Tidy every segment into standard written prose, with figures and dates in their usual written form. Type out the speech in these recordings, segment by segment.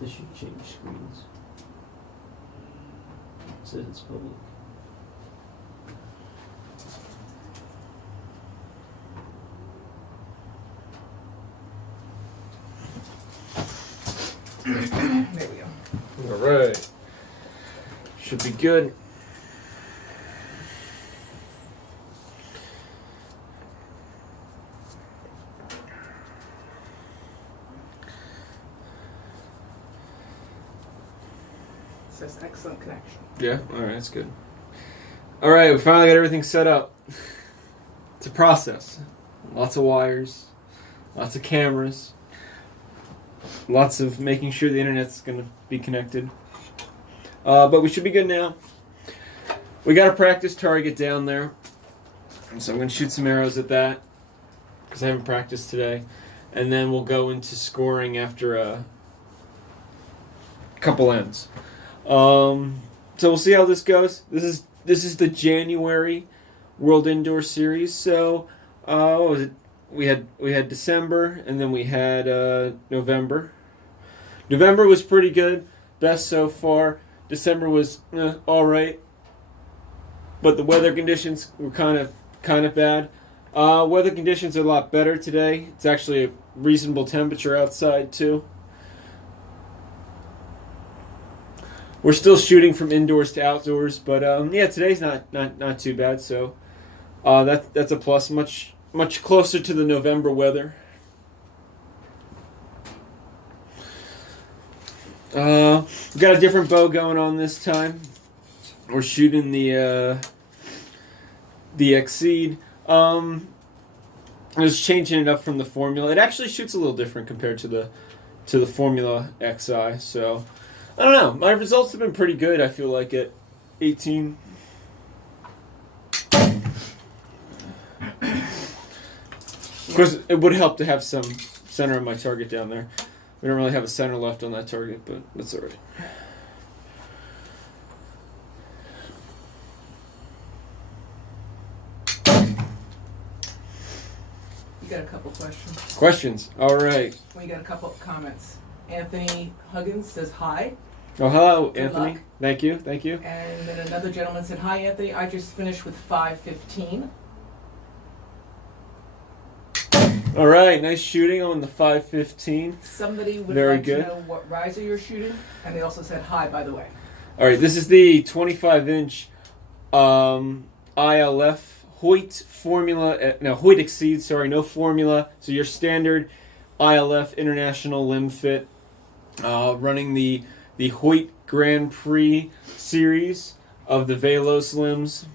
This should change screens. It says it's public. There we go. All right. Should be good. It says excellent connection. Yeah, alright, that's good. Alright, we finally got everything set up. It's a process. Lots of wires, lots of cameras, lots of making sure the internet's going to be connected. But we should be good now. We got a practice target down there. So I'm going to shoot some arrows at that because I haven't practiced today. And then we'll go into scoring after a couple ends. So we'll see how this goes. This is the January World Indoor Series. So what was it? We had December and then we had November. November was pretty good, best so far. December was all right, but the weather conditions were kind of bad. Weather conditions are a lot better today. It's actually a reasonable temperature outside too. We're still shooting from indoors to outdoors, but yeah, today's not too bad. So that's a plus. Much closer to the November weather. We got a different bow going on this time. We're shooting the Exceed. I was changing it up from the Formula. It actually shoots a little different compared to the Formula XI. So I don't know. My results have been pretty good. I feel like at 18. Of course, it would help to have some center on my target down there. We don't really have a center left on that target, but that's all right. You got a couple questions. Questions? All right. We got a couple of comments. Anthony Huggins says hi. Oh, hello, Good Anthony. luck. Thank you. Thank you. And then another gentleman said, hi, Anthony. I just finished with 5:15. All right. Nice shooting on the 5:15. Somebody would Very like good. to know what riser you're shooting. And they also said hi, by the way. All right. This is the 25-inch ILF Hoyt Formula. No, Hoyt Exceed. Sorry, no Formula. So your standard ILF International Limb Fit. Running the Hoyt Grand Prix series of the Velos limbs.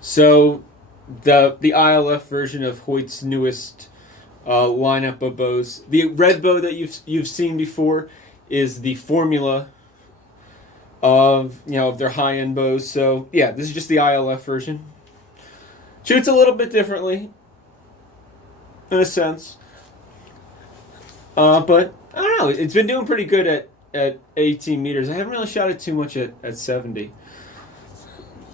So the ILF version of Hoyt's newest lineup of bows. The red bow that you've seen before is the Formula of their high end bows. So yeah, this is just the ILF version. Shoots a little bit differently, in a sense, but I don't know. It's been doing pretty good at 18 meters. I haven't really shot it too much at 70.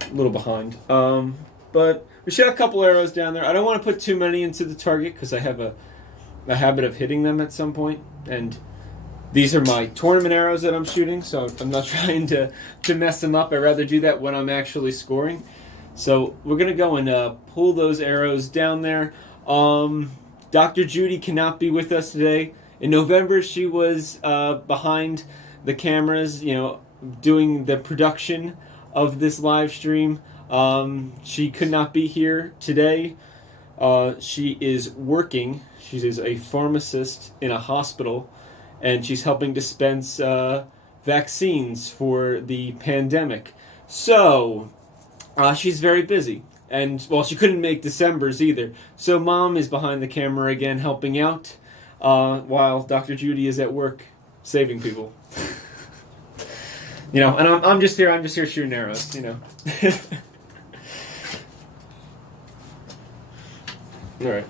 A little behind. But we shot a couple arrows down there. I don't want to put too many into the target because I have a habit of hitting them at some point. And these are my tournament arrows that I'm shooting, so I'm not trying to mess them up. I'd rather do that when I'm actually scoring. So we're going to go and pull those arrows down there. Dr. Judy cannot be with us today. In November, she was behind the cameras, doing the production of this live stream. She could not be here today. She is working. She is a pharmacist in a hospital, and she's helping dispense vaccines for the pandemic. So she's very busy. And, well, she couldn't make December's either. So Mom is behind the camera again helping out. While Dr. Judy is at work saving people. And I'm just here shooting arrows, All right.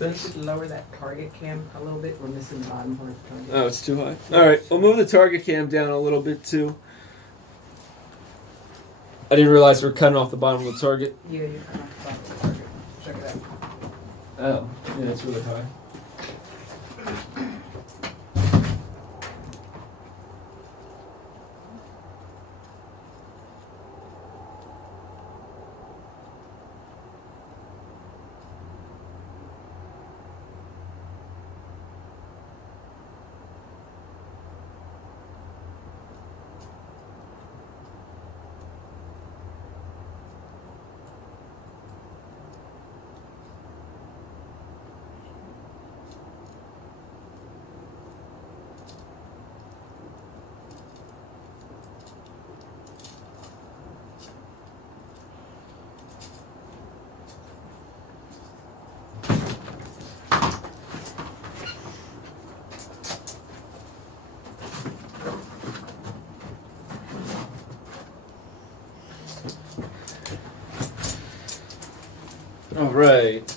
We should lower that target cam a little bit. We're missing the bottom part of the target. Oh, it's too high. All right, we'll move the target cam down a little bit too. I didn't realize we were cutting off the bottom of the target. Yeah, you're cutting off the bottom of the target. Check it out. Oh, yeah, it's really high. All right.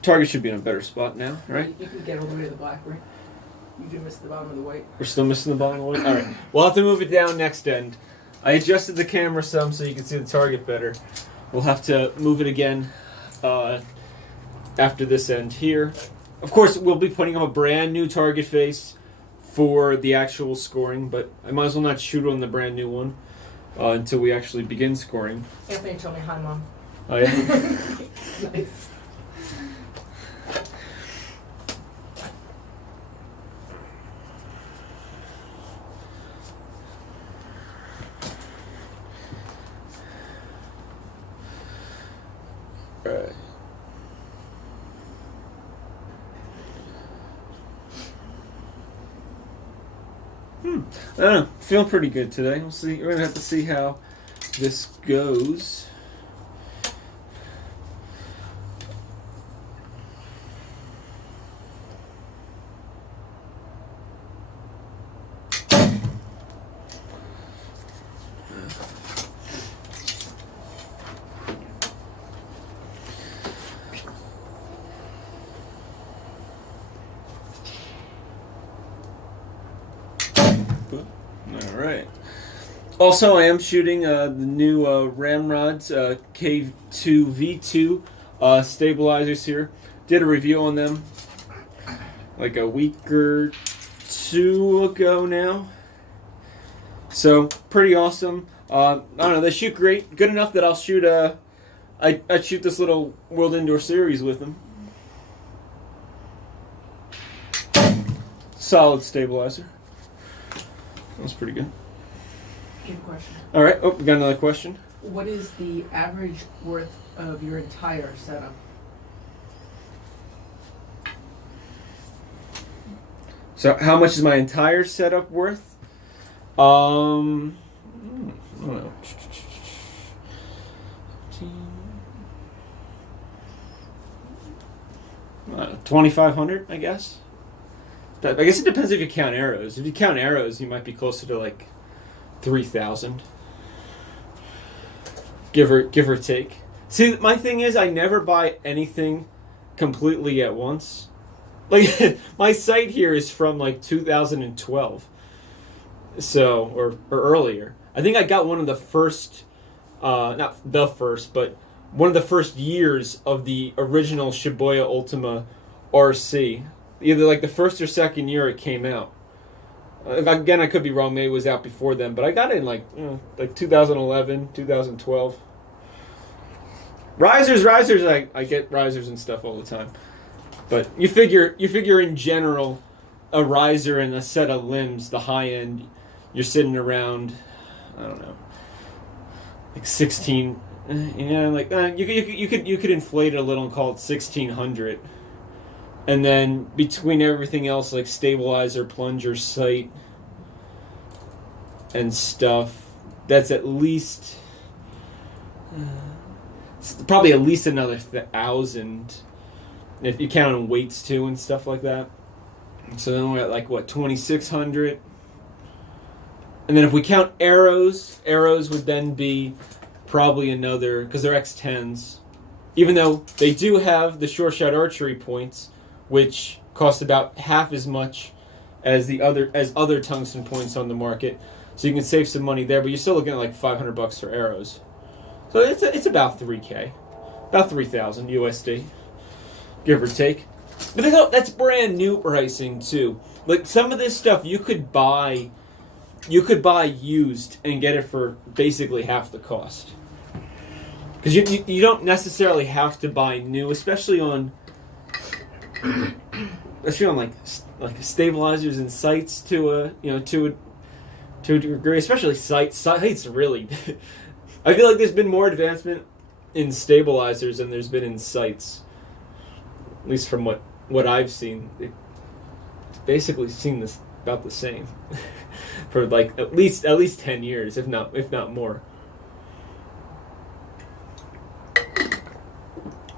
Target should be in a better spot now, right? You can get all the way to the black, right? You do miss the bottom of the white. We're still missing the bottom one? All right. We'll have to move it down next end. I adjusted the camera some so you can see the target better. We'll have to move it again after this end here. Of course, we'll be putting up a brand new target face for the actual scoring, but I might as well not shoot on the brand new one until we actually begin scoring. Anthony told me, hi, Mom. Oh, yeah? Nice. Right. I don't know. Feeling pretty good today. We'll see. We're gonna have to see how this goes. All right. Also, I am shooting the new Ramrod's K2 V2 stabilizers here. Did a review on them like a week or two ago now. So, pretty awesome. I don't know, they shoot great. Good enough that I'll shoot I'd shoot this little World Indoor Series with them. Solid stabilizer. That was pretty good. I have a question. All right. Oh, we got another question. What is the average worth of your entire setup? So, how much is my entire setup worth? I don't know. 2,500, I guess. I guess it depends if you count arrows. If you count arrows, you might be closer to like 3,000, give or take. See, my thing is, I never buy anything completely at once. Like my site here is from like 2012, so or earlier. I think I got one of the first, not the first, but one of the first years of the original Shibuya Ultima RC. Either like the first or second year it came out. Again, I could be wrong. Maybe it was out before then, but I got it in like 2011, 2012. Risers. I get risers and stuff all the time. But you figure in general, a riser and a set of limbs, the high end, you're sitting around, I don't know, like 16. You could inflate it a little and call it 1,600. And then between everything else, like stabilizer, plunger, sight, and stuff, that's at least probably at least another 1,000 if you count on weights too and stuff like that. So then we're at like what, 2,600. And then if we count arrows would then be probably another, because they're X10s. Even though they do have the short shot archery points, which cost about half as much as other tungsten points on the market, so you can save some money there. But you're still looking at like $500 for arrows, so it's about $3,000, about 3,000 USD, give or take. But that's brand new pricing too. Like some of this stuff you could buy used and get it for basically half the cost. Because you don't necessarily have to buy new, especially on like stabilizers and sights to a degree, especially sights really. I feel like there's been more advancement in stabilizers than there's been in sights, at least from what I've seen. It basically seemed about the same for like at least 10 years, if not more.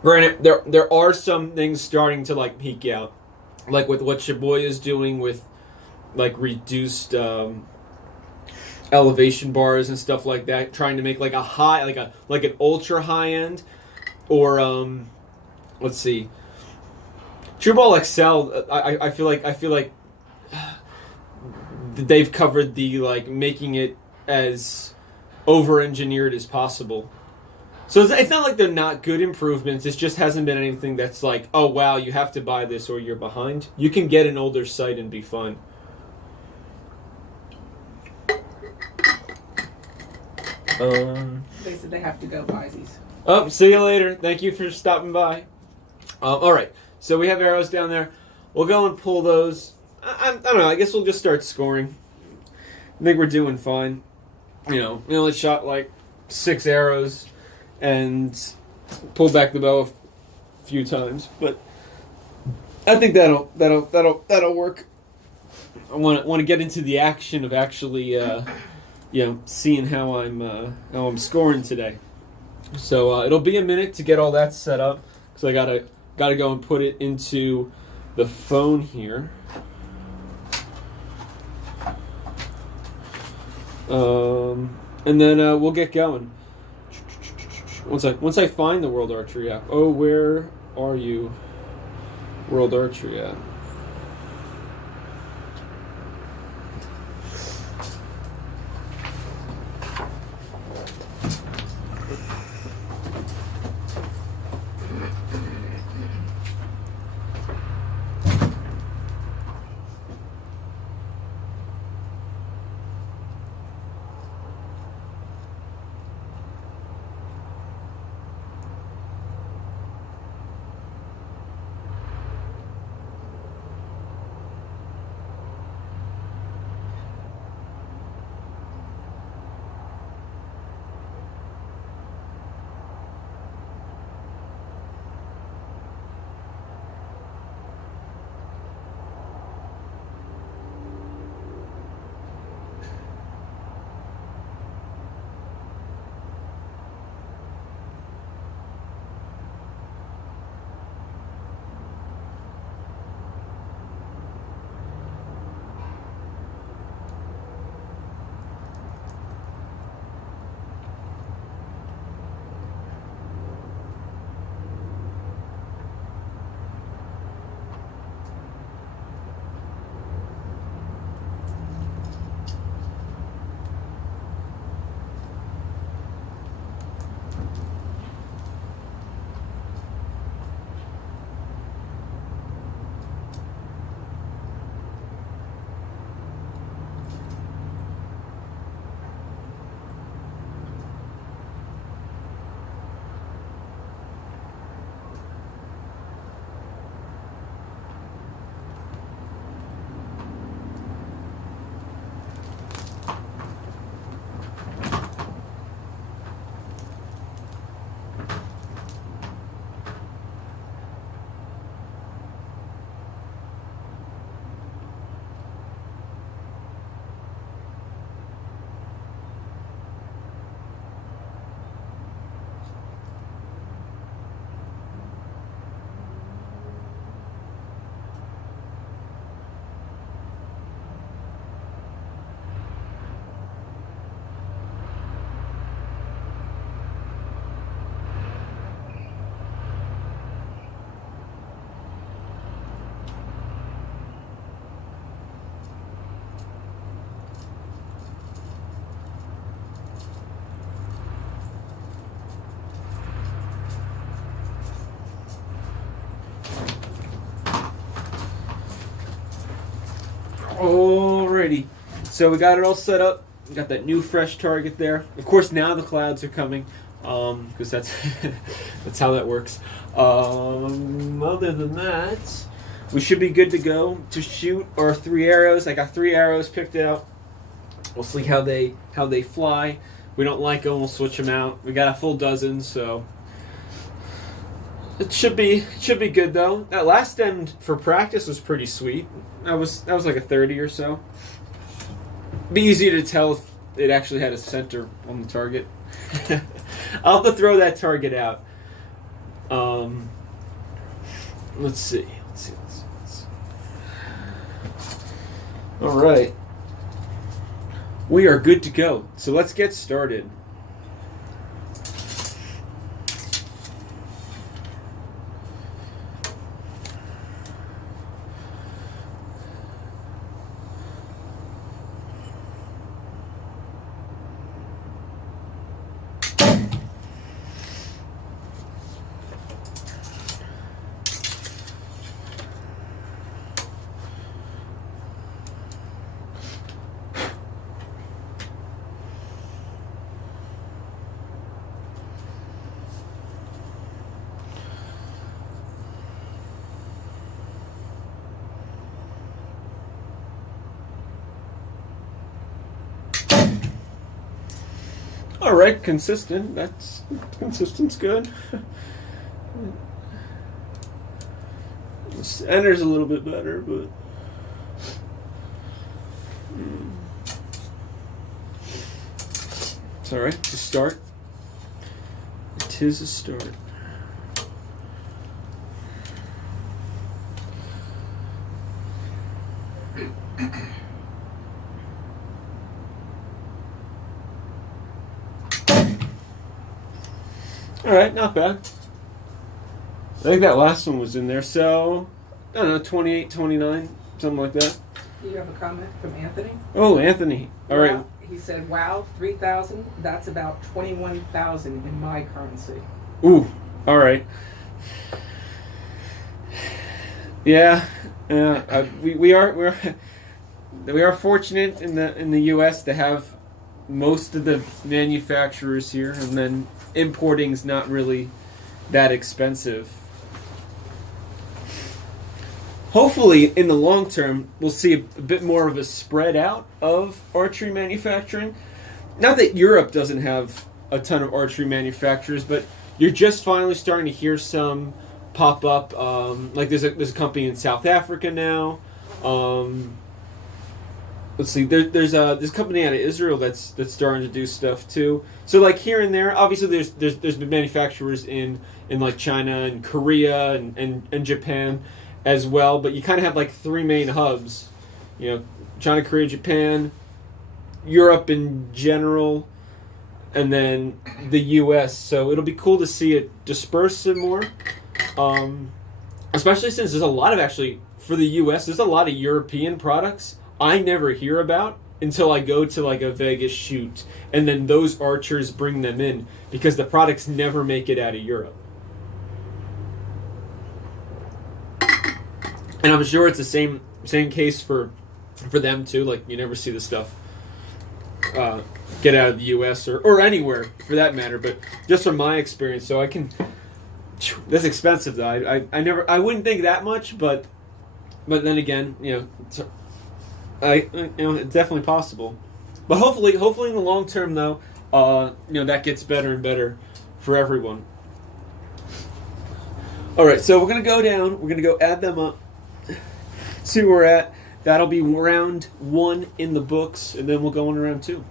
Granted, there are some things starting to like peak out, like with what Shibuya is doing with like reduced elevation bars and stuff like that, trying to make like a high, like an ultra high end, or let's see, True Ball XL. I feel like they've covered the like making it as over-engineered as possible. So it's not like they're not good improvements. It just hasn't been anything that's like, oh wow, you have to buy this or you're behind. You can get an older sight and be fine. They said they have to go, Pisces. Oh, see you later. Thank you for stopping by. All right, so we have arrows down there. We'll go and pull those. I don't know. I guess we'll just start scoring. I think we're doing fine. We only shot like 6 arrows and pulled back the bow a few times, but I think that'll work. I want to get into the action of actually, seeing how I'm scoring today. So it'll be a minute to get all that set up because I gotta go and put it into the phone here. And then we'll get going. Once I find the World Archery app. Oh, where are you, World Archery app? Alrighty, so we got it all set up. We got that new fresh target there. Of course, now the clouds are coming, because that's that's how that works. Other than that, we should be good to go to shoot our 3 arrows. I got 3 arrows picked out. We'll see how they fly. If we don't like them, we'll switch them out. We got a full dozen, so it should be good though. That last end for practice was pretty sweet. That was like a 30 or so. Be easy to tell if it actually had a center on the target. I'll have to throw that target out. Let's see. All right. We are good to go. So let's get started. All right, consistent. Consistent's good. The center's a little bit better, but it's all right. It's a start. It is a start. All right, not bad. I think that last one was in there, so I don't know, 28, 29, something like that. You have a comment from Anthony? Oh, Anthony. All right. Wow. He said, wow, 3,000, that's about 21,000 in my currency. Ooh, all right. Yeah, we are fortunate in the U.S. to have most of the manufacturers here, and then importing's not really that expensive. Hopefully, in the long term, we'll see a bit more of a spread out of archery manufacturing. Not that Europe doesn't have a ton of archery manufacturers, but you're just finally starting to hear some pop up. Like there's a company in South Africa now. Let's see, there's a company out of Israel that's starting to do stuff too. So like here and there, obviously there's been manufacturers in like China and Korea and Japan as well, but you kind of have like three main hubs, China, Korea, Japan, Europe in general, and then the U.S. So it'll be cool to see it disperse some more, especially since there's a lot of, actually, for the U.S., there's a lot of European products I never hear about until I go to like a Vegas shoot, and then those archers bring them in because the products never make it out of Europe. And I'm sure it's the same case for them too. Like you never see the stuff get out of the U.S. or anywhere for that matter. But just from my experience, so I can. That's expensive though. I wouldn't think that much, but then again, it's definitely possible. But hopefully in the long term though, that gets better and better for everyone. All right, so we're gonna go down. We're gonna go add them up. See where we're at. That'll be round 1 in the books, and then we'll go on to round 2.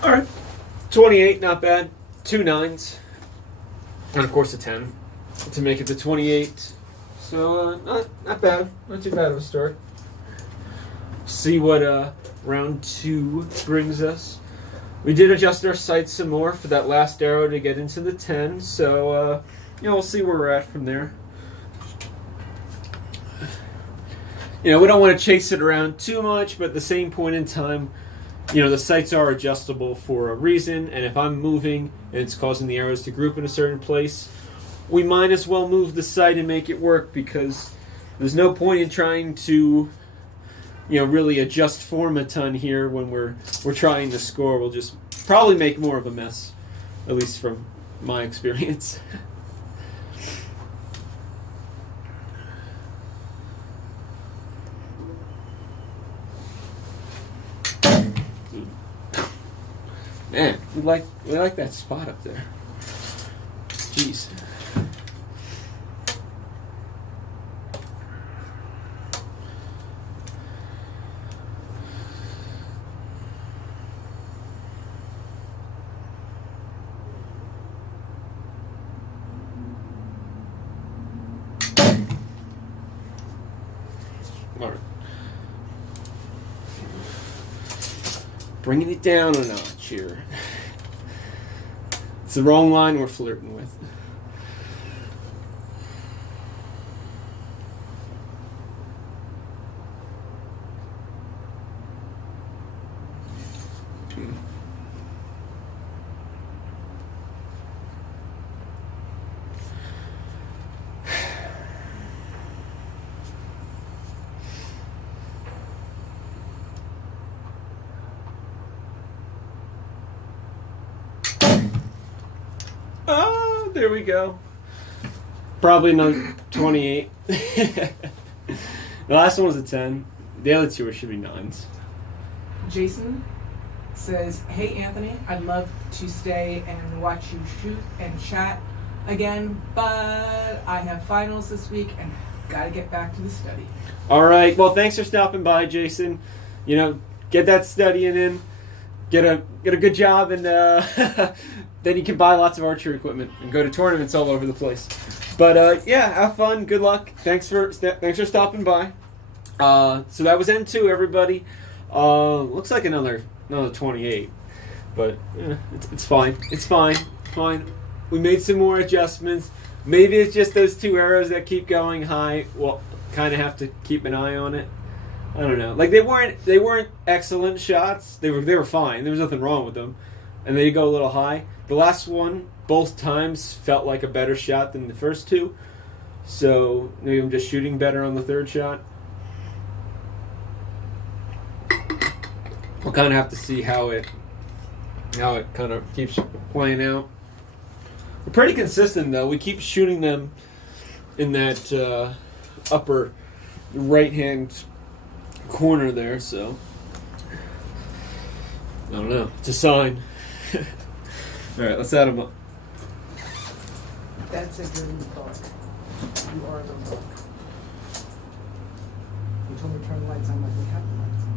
All right, 28, not bad. 2 9s, and of course a 10 to make it to 28. So not bad, not too bad of a start. See what round 2 brings us. We did adjust our sights some more for that last arrow to get into the 10. So we'll see where we're at from there. We don't want to chase it around too much, but at the same point in time, the sights are adjustable for a reason, and if I'm moving and it's causing the arrows to group in a certain place, we might as well move the sight and make it work, because there's no point in trying to, really adjust form a ton here when we're trying to score. We'll just probably make more of a mess, at least from my experience. Man, we like that spot up there. Jeez. All right. Bringing it down a notch here. It's the wrong line we're flirting with. Oh, there we go. Probably another 28. The last one was a 10. The other two should be 9s. Jason says, "Hey Anthony, I'd love to stay and watch you shoot and chat again, but I have finals this week and gotta get back to the study." All right. Well, thanks for stopping by, Jason. You know, get that studying in, get a good job, and then you can buy lots of archery equipment and go to tournaments all over the place. But yeah, have fun. Good luck. Thanks for stopping by. So that was N2, everybody. Looks like another 28, but it's fine. It's fine. We made some more adjustments. Maybe it's just those two arrows that keep going high. Well, kind of have to keep an eye on it. I don't know. Like they weren't excellent shots. They were fine. There was nothing wrong with them, and they go a little high. The last one, both times, felt like a better shot than the first two. So maybe I'm just shooting better on the third shot. We'll kind of have to see how it kind of keeps playing out. We're pretty consistent though. We keep shooting them in that upper right-hand corner there. So I don't know. It's a sign. All right, let's add them up. That's a good book. You are the book. You told me to turn the lights on, like we have the lights on.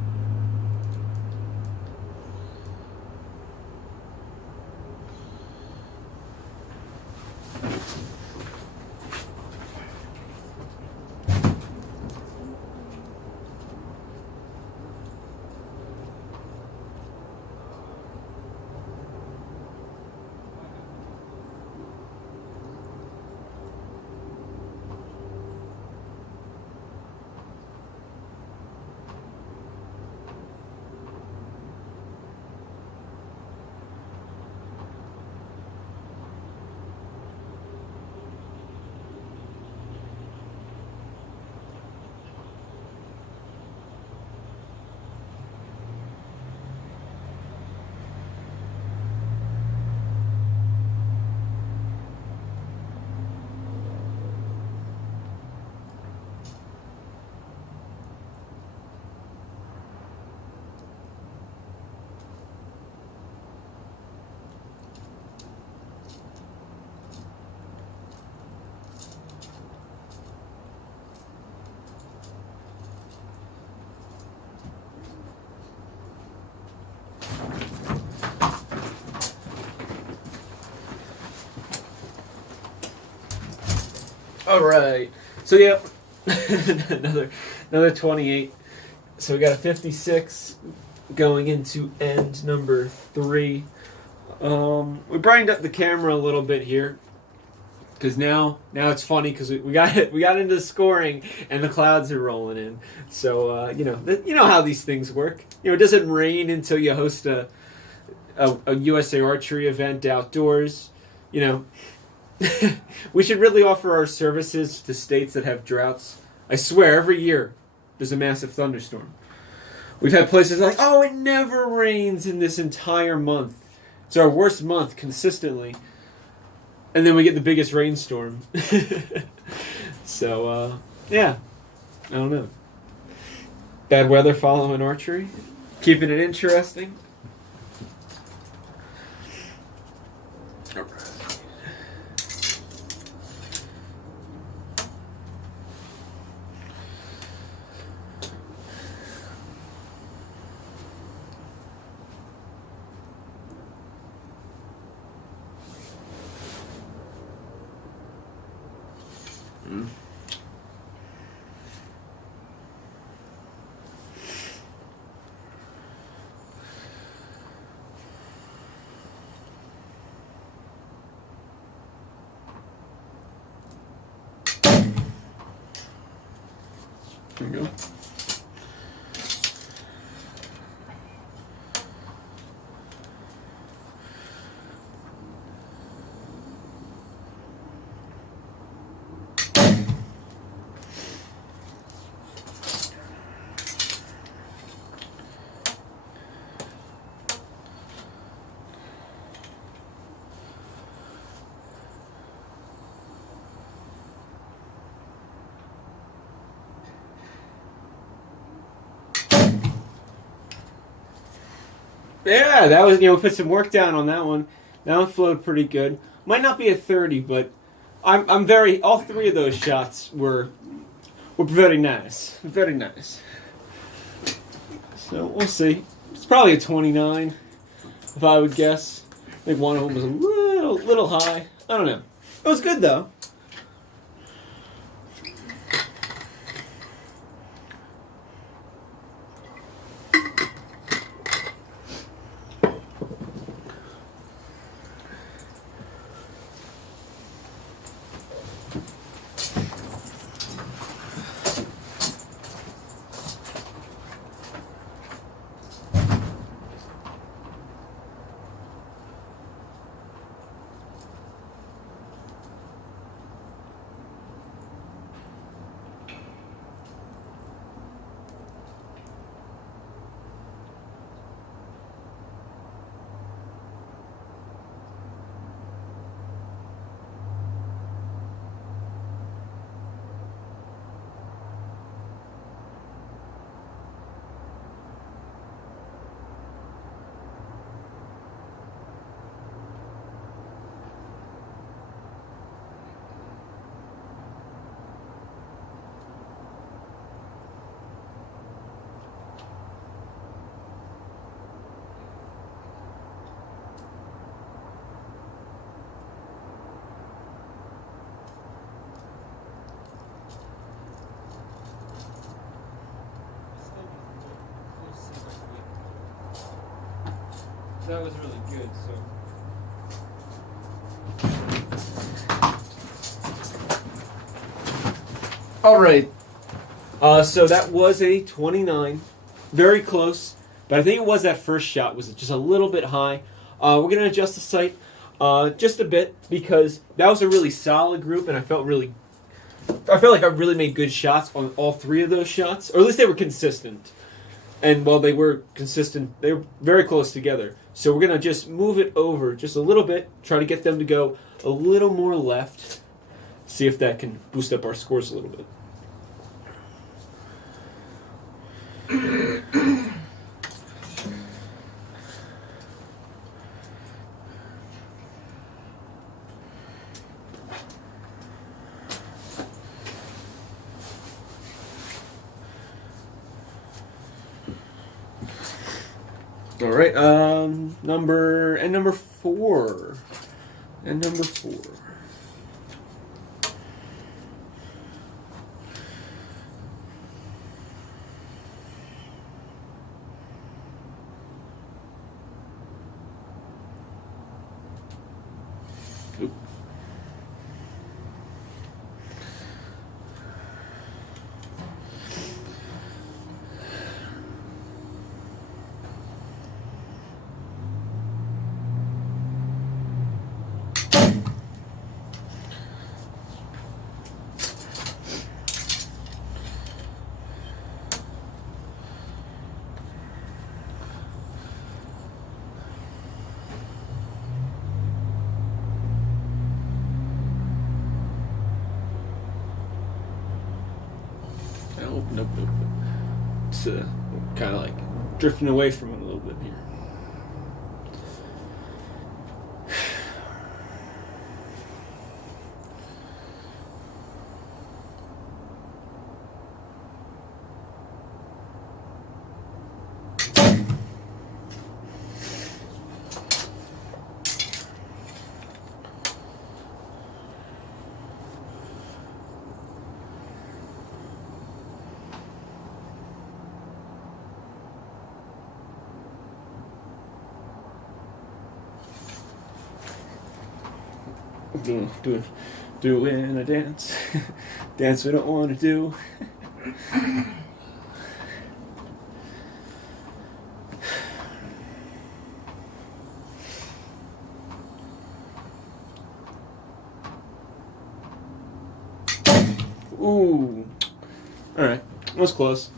All right. So yeah, another 28. So we got a 56 going into end number 3. We brightened up the camera a little bit here because now it's funny because we got into scoring and the clouds are rolling in. So you know how these things work. It doesn't rain until you host a USA Archery event outdoors. We should really offer our services to states that have droughts. I swear, every year there's a massive thunderstorm. We've had places like, oh, it never rains in this entire month. It's our worst month consistently. And then we get the biggest rainstorm. So, yeah. I don't know. Bad weather following archery. Keeping it interesting. All right. There we go. Yeah, that was, we put some work down on that one. That one flowed pretty good. Might not be a 30, but I'm very, all three of those shots were very nice. Very nice. So we'll see. It's probably a 29, if I would guess. I think one of them was a little high. I don't know. It was good though. That was really good, so. All right. So that was a 29. Very close. But I think it was that first shot was just a little bit high. We're going to adjust the sight just a bit because that was a really solid group and I felt like I really made good shots on all three of those shots. Or at least they were consistent. And while they were consistent, they were very close together. So we're going to just move it over just a little bit, try to get them to go a little more left, see if that can boost up our scores a little bit. All right, number 4. And number 4. Oop. nope. It's kind of like drifting away from it a little bit here. Doing a dance. Dance we don't want to do. Ooh. Alright. That was close.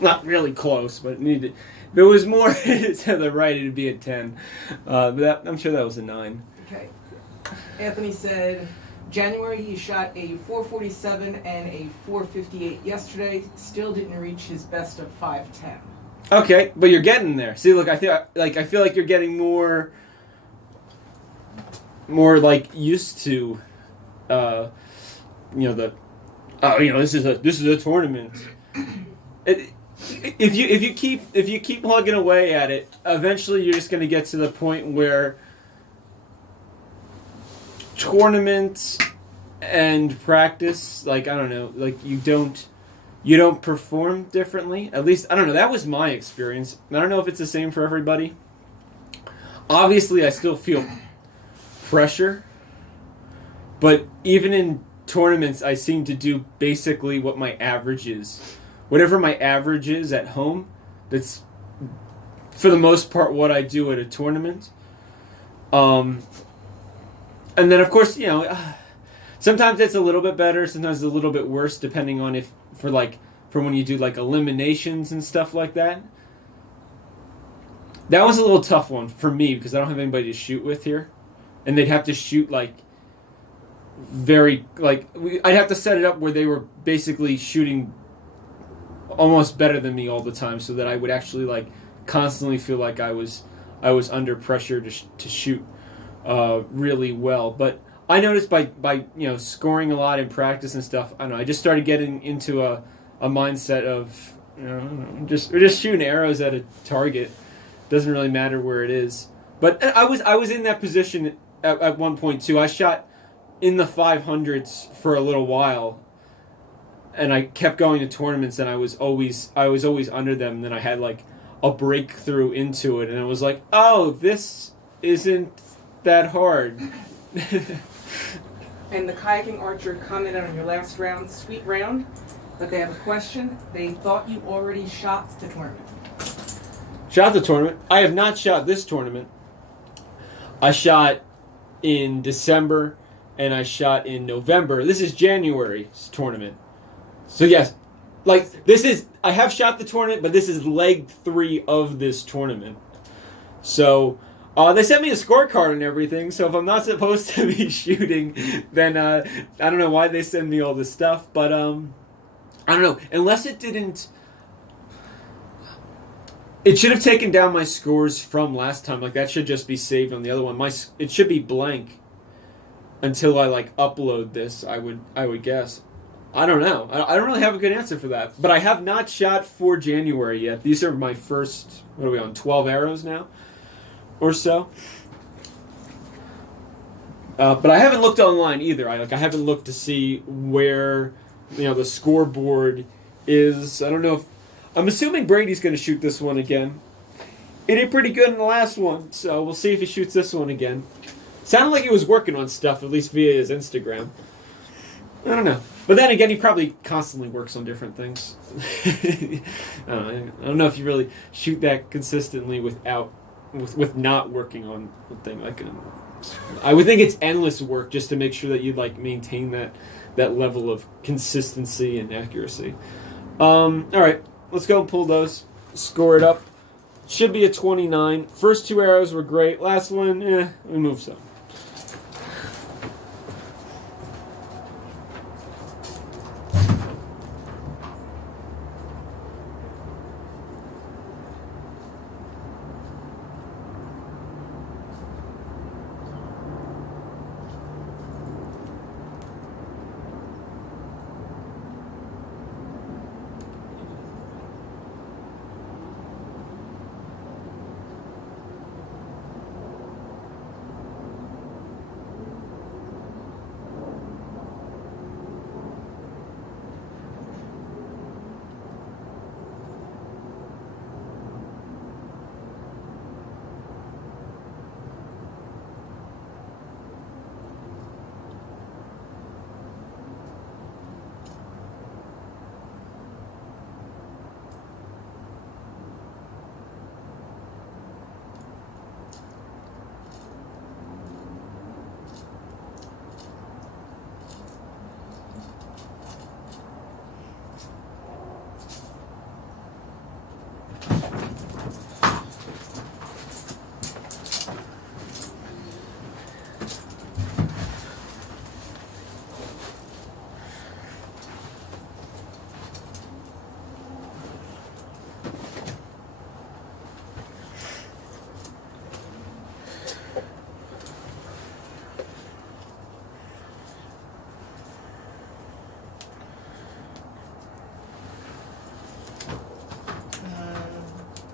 Not really close, but it needed. If it was more to the right, it'd be a 10. But I'm sure that was a 9. Okay. Anthony said January he shot a 447 and a 458 yesterday. Still didn't reach his best of 510. Okay, but you're getting there. See, look, I feel like you're getting more like used to, this is a tournament. If you keep plugging away at it, eventually you're just going to get to the point where tournaments and practice, like, I don't know, like you don't perform differently. At least, I don't know, that was my experience. I don't know if it's the same for everybody. Obviously, I still feel pressure, but even in tournaments, I seem to do basically what my average is. Whatever my average is at home, that's for the most part what I do at a tournament. And then, of course, sometimes it's a little bit better, sometimes it's a little bit worse, depending on for when you do like eliminations and stuff like that. That was a little tough one for me because I don't have anybody to shoot with here, and they'd have to shoot I'd have to set it up where they were basically shooting almost better than me all the time, so that I would actually constantly feel like I was under pressure to shoot really well. But I noticed by scoring a lot in practice and stuff, I don't know, I just started getting into a mindset of we're just shooting arrows at a target. Doesn't really matter where it is. But I was in that position at one point too. I shot in the 500s for a little while, and I kept going to tournaments, and I was always under them. And then I had a breakthrough into it, and I was like, oh, this isn't that hard. And the kayaking archer commented on your last round, sweet round, but they have a question. They thought you already shot the tournament. Shot the tournament. I have not shot this tournament. I shot in December, and I shot in November. This is January's tournament. So yes, I have shot the tournament, but this is leg 3 of this tournament. So they sent me a scorecard and everything, so if I'm not supposed to be shooting, then I don't know why they send me all this stuff, but I don't know, unless it didn't... It should have taken down my scores from last time. That should just be saved on the other one. It should be blank until I upload this, I would guess. I don't know. I don't really have a good answer for that. But I have not shot for January yet. These are my first, what are we on, 12 arrows now? Or so. But I haven't looked online either. I haven't looked to see where the scoreboard is. I don't know if... I'm assuming Brady's going to shoot this one again. He did pretty good in the last one, so we'll see if he shoots this one again. Sounded like he was working on stuff, at least via his Instagram. I don't know. But then again, he probably constantly works on different things. I don't know if you really shoot that consistently with not working on one thing. I would think it's endless work just to make sure that you maintain that level of consistency and accuracy. All right, let's go and pull those. Score it up. Should be a 29. First 2 arrows were great. Last one, we moved some.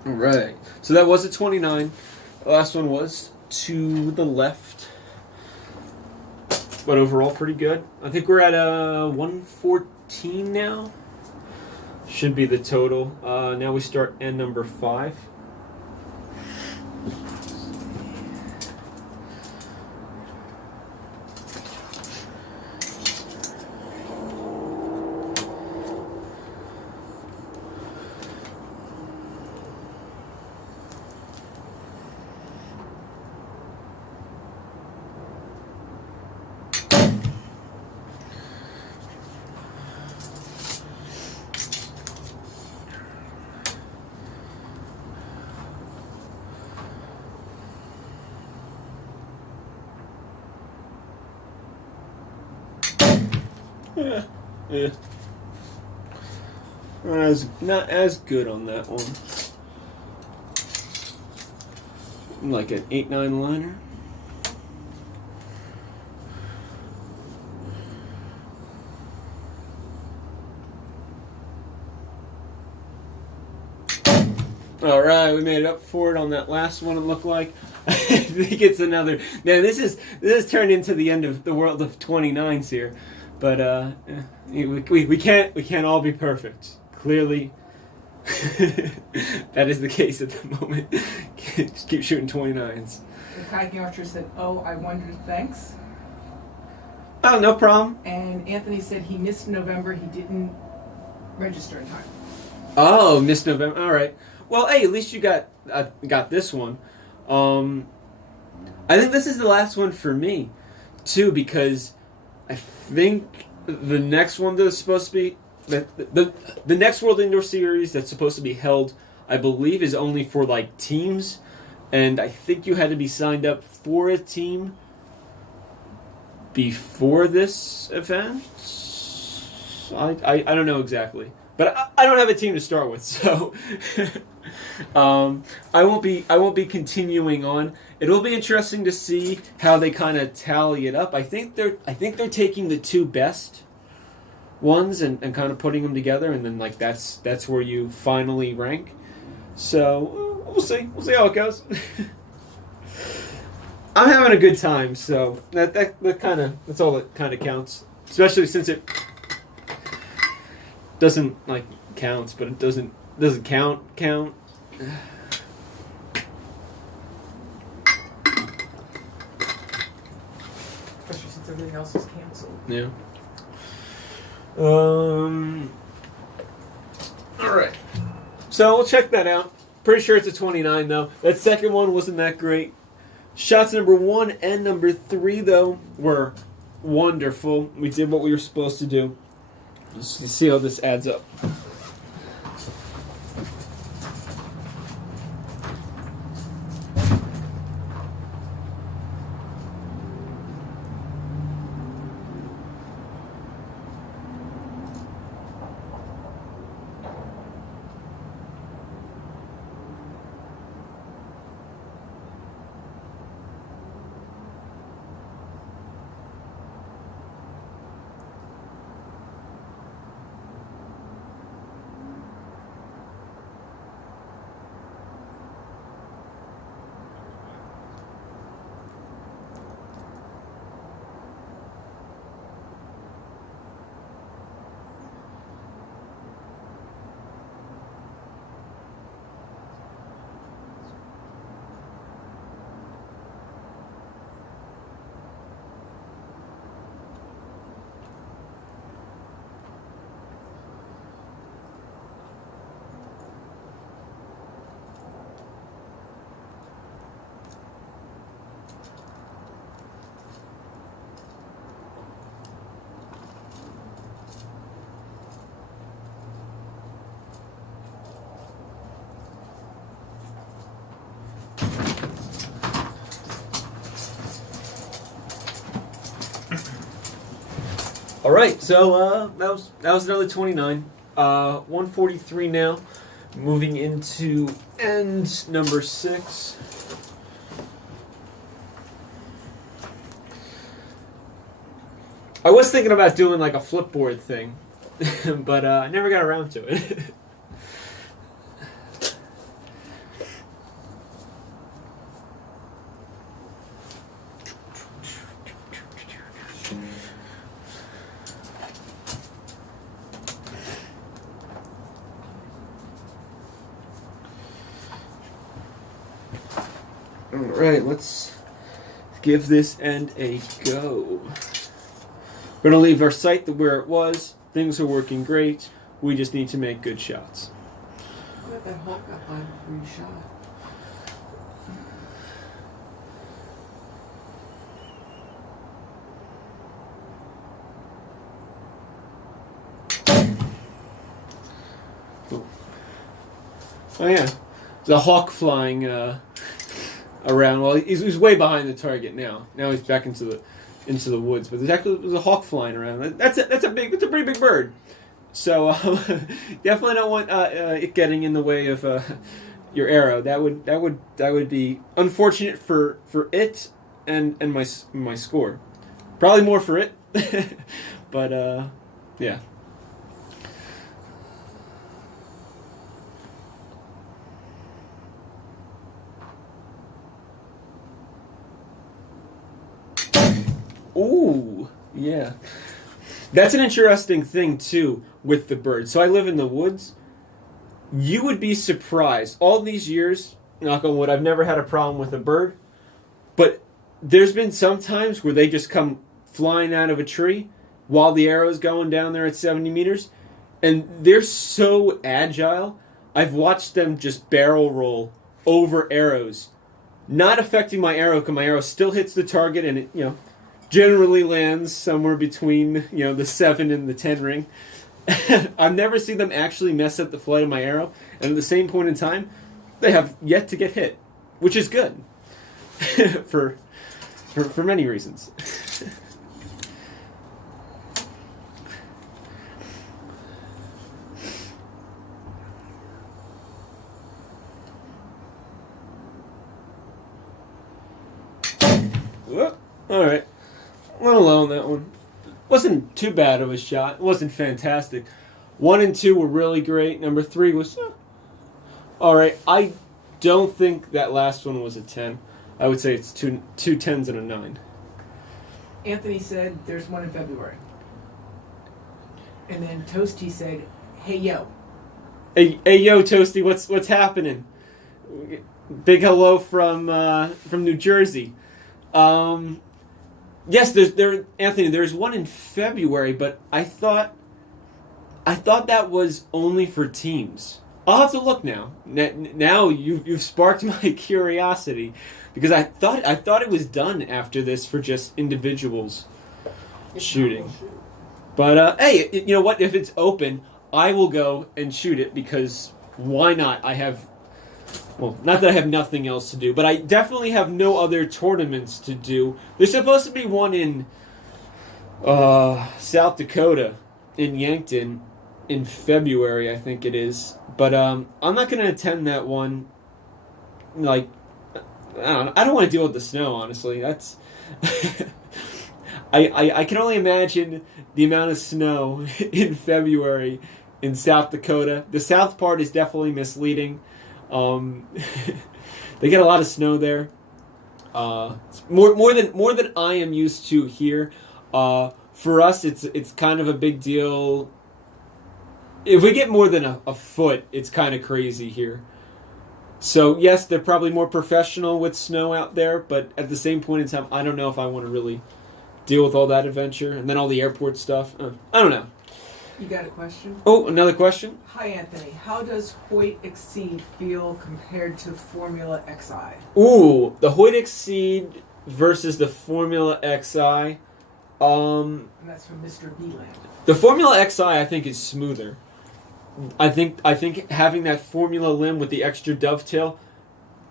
All right. So that was a 29. The last one was to the left. But overall, pretty good. I think we're at 114 now. Should be the total. Now we start end number 5. Yeah. Not as good on that one. Like an 8-9 liner. All right, we made it up for it on that last one. It looked like. I think it's another. Now this is turned into the end of the world of 29s here, but we can't all be perfect. Clearly, that is the case at the moment. Just keep shooting 29s. The kayaking archer said, "Oh, I wondered, thanks." Oh, no problem. And Anthony said he missed November. He didn't register in time. Oh, missed November. All right. Well, hey, at least you got this one. I think this is the last one for me, too, because I think the next one that's supposed to be the next World Indoor Series that's supposed to be held, I believe, is only for like teams, and I think you had to be signed up for a team before this event. I don't know exactly, but I don't have a team to start with, so I won't be continuing on. It'll be interesting to see how they kind of tally it up. I think they're taking the 2 best ones and kind of putting them together, and then like that's where you finally rank. So we'll see how it goes. I'm having a good time, so that's all that kind of counts. Especially since it doesn't like counts, but it doesn't count. Especially since everything else is canceled. Yeah. All right. So we'll check that out. Pretty sure it's a 29 though. That second one wasn't that great. Shots number 1 and number 3 though were wonderful. We did what we were supposed to do. Let's see how this adds up. All right, so that was another 29. 143 now. Moving into end number 6. I was thinking about doing like a flipboard thing, but I never got around to it. All right, let's give this end a go. We're going to leave our sight where it was. Things are working great. We just need to make good shots. Let that Hulk up on before you shot. Oh yeah, the hawk flying around. Well, he's way behind the target now. Now he's back into the woods. But there's a hawk flying around. That's a pretty big bird. So definitely don't want it getting in the way of your arrow. That would be unfortunate for it and my score. Probably more for it, but yeah. Ooh, yeah. That's an interesting thing, too, with the bird. So I live in the woods. You would be surprised. All these years, knock on wood, I've never had a problem with a bird. But there's been some times where they just come flying out of a tree while the arrow's going down there at 70 meters. And they're so agile. I've watched them just barrel roll over arrows. Not affecting my arrow, because my arrow still hits the target and it, generally lands somewhere between, the 7 and the 10 ring. I've never seen them actually mess up the flight of my arrow, and at the same point in time, they have yet to get hit, which is good for many reasons. Whoop. All right. A little low on that one. Wasn't too bad of a shot. It wasn't fantastic. 1 and 2 were really great. Number 3 was all right. I don't think that last one was a 10. I would say it's two 10s and a 9. Anthony said there's one in February. And then Toasty said, hey, yo. Hey, yo, Toasty, what's happening? Big hello from New Jersey. Yes, Anthony. There's one in February, but I thought that was only for teams. I'll have to look now. Now you've sparked my curiosity, because I thought it was done after this for just individuals shooting. But hey, you know what? If it's open, I will go and shoot it, because why not? Well, not that I have nothing else to do, but I definitely have no other tournaments to do. There's supposed to be one in South Dakota, in Yankton, in February, I think it is. But I'm not going to attend that one. Like, I don't want to deal with the snow, honestly. That's I can only imagine the amount of snow in February in South Dakota. The south part is definitely misleading. They get a lot of snow there. More than I am used to here. For us, it's kind of a big deal. If we get more than a foot, it's kind of crazy here. So yes, they're probably more professional with snow out there, but at the same point in time, I don't know if I want to really deal with all that adventure and then all the airport stuff. I don't know. You got a question? Oh, another question? Hi, Anthony. How does Hoyt Exceed feel compared to Formula XI? Ooh, the Hoyt Exceed versus the Formula XI. And that's from Mr. Beeland. The Formula XI, I think, is smoother. I think having that Formula limb with the extra dovetail,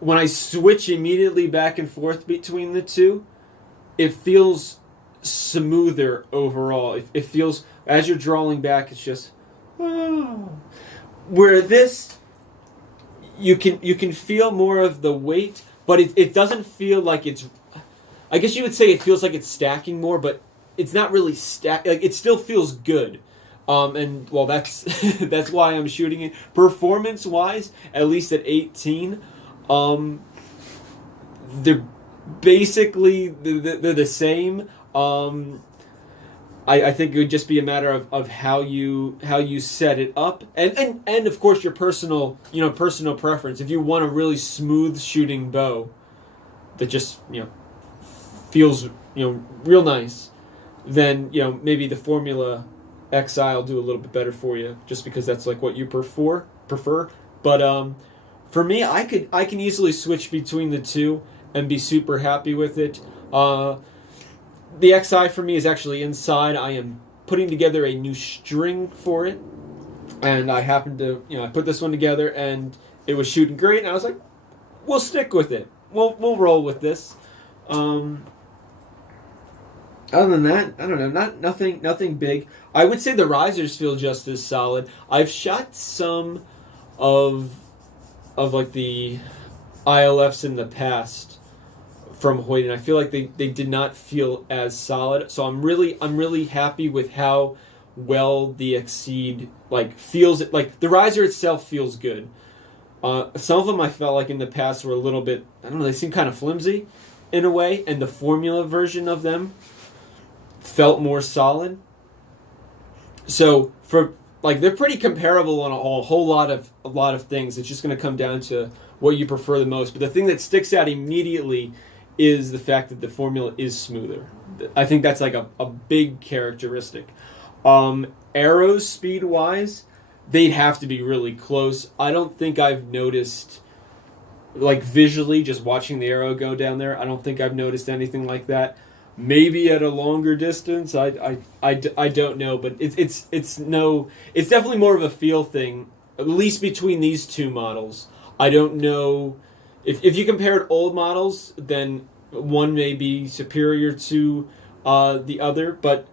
when I switch immediately back and forth between the two, it feels smoother overall. It feels, as you're drawing back, it's just, where this, you can feel more of the weight, but it doesn't feel like it's, I guess you would say it feels like it's stacking more, but it's not really stack. Like, it still feels good. And well, that's that's why I'm shooting it. Performance-wise, at least at 18, they're basically they're the same. I think it would just be a matter of how you set it up, and of course your personal preference. If you want a really smooth shooting bow, that just feels real nice, then maybe the Formula XI will do a little bit better for you, just because that's like what you prefer. But for me, I can easily switch between the two and be super happy with it. The XI for me is actually inside. I am putting together a new string for it, and I happened to I put this one together and it was shooting great, and I was like, we'll stick with it. We'll roll with this. Other than that, I don't know. Nothing big. I would say the risers feel just as solid. I've shot some of like the ILFs in the past from Hoyt, and I feel like they did not feel as solid. So I'm really happy with how well the Exceed feels. Like the riser itself feels good. Some of them I felt like in the past were a little bit, I don't know, they seem kind of flimsy in a way, and the Formula version of them felt more solid. So they're pretty comparable on a whole lot of things. It's just going to come down to what you prefer the most. But the thing that sticks out immediately is the fact that the Formula is smoother. I think that's like a big characteristic. Arrows speed wise, they'd have to be really close. I don't think I've noticed, like visually, just watching the arrow go down there, I don't think I've noticed anything like that. Maybe at a longer distance, I don't know, but it's definitely more of a feel thing, at least between these two models. I don't know if you compared old models, then one may be superior to the other, but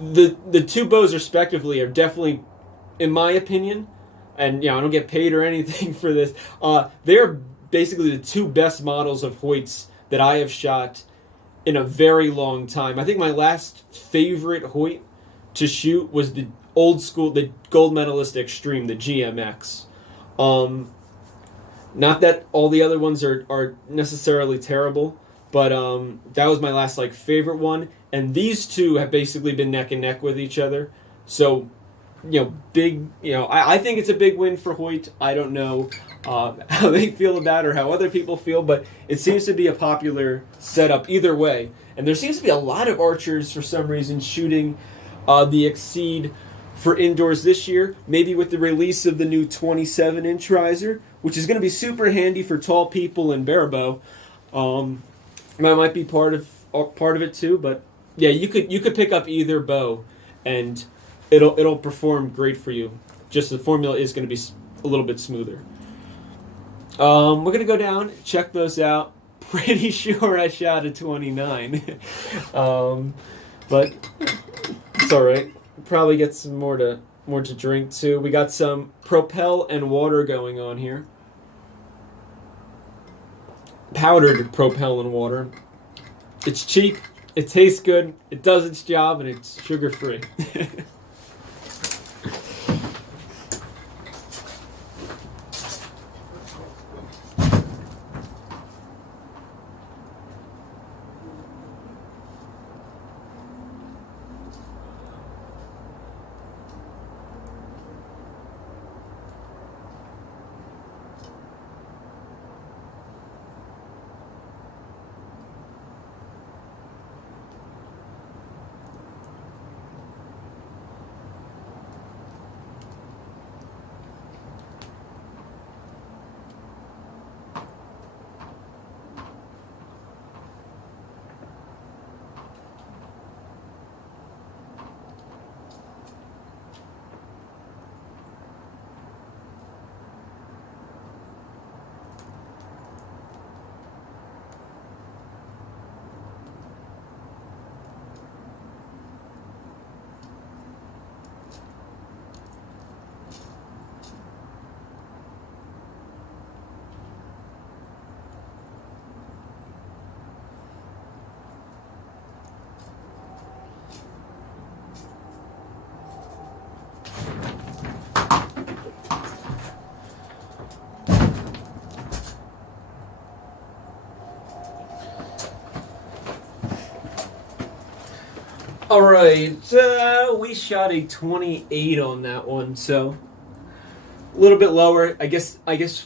the two bows respectively are definitely, in my opinion, and I don't get paid or anything for this, they're basically the two best models of Hoyts that I have shot in a very long time. I think my last favorite Hoyt to shoot was the old school, the gold medalist Extreme, the GMX. Not that all the other ones are necessarily terrible, but that was my last favorite one. And these two have basically been neck and neck with each other. So, big. I think it's a big win for Hoyt. I don't know how they feel about it or how other people feel, but it seems to be a popular setup either way. And there seems to be a lot of archers for some reason shooting the Exceed for indoors this year, maybe with the release of the new 27-inch riser, which is going to be super handy for tall people and barebow. That might be part of it too, but yeah, you could pick up either bow, and it'll perform great for you. Just the Formula is going to be a little bit smoother. We're going to go down, check those out. Pretty sure I shot a 29. But it's all right. Probably get some more to drink too. We got some Propel and water going on here. Powdered Propel and water. It's cheap, it tastes good, it does its job, and it's sugar-free. All right, we shot a 28 on that one, so a little bit lower. I guess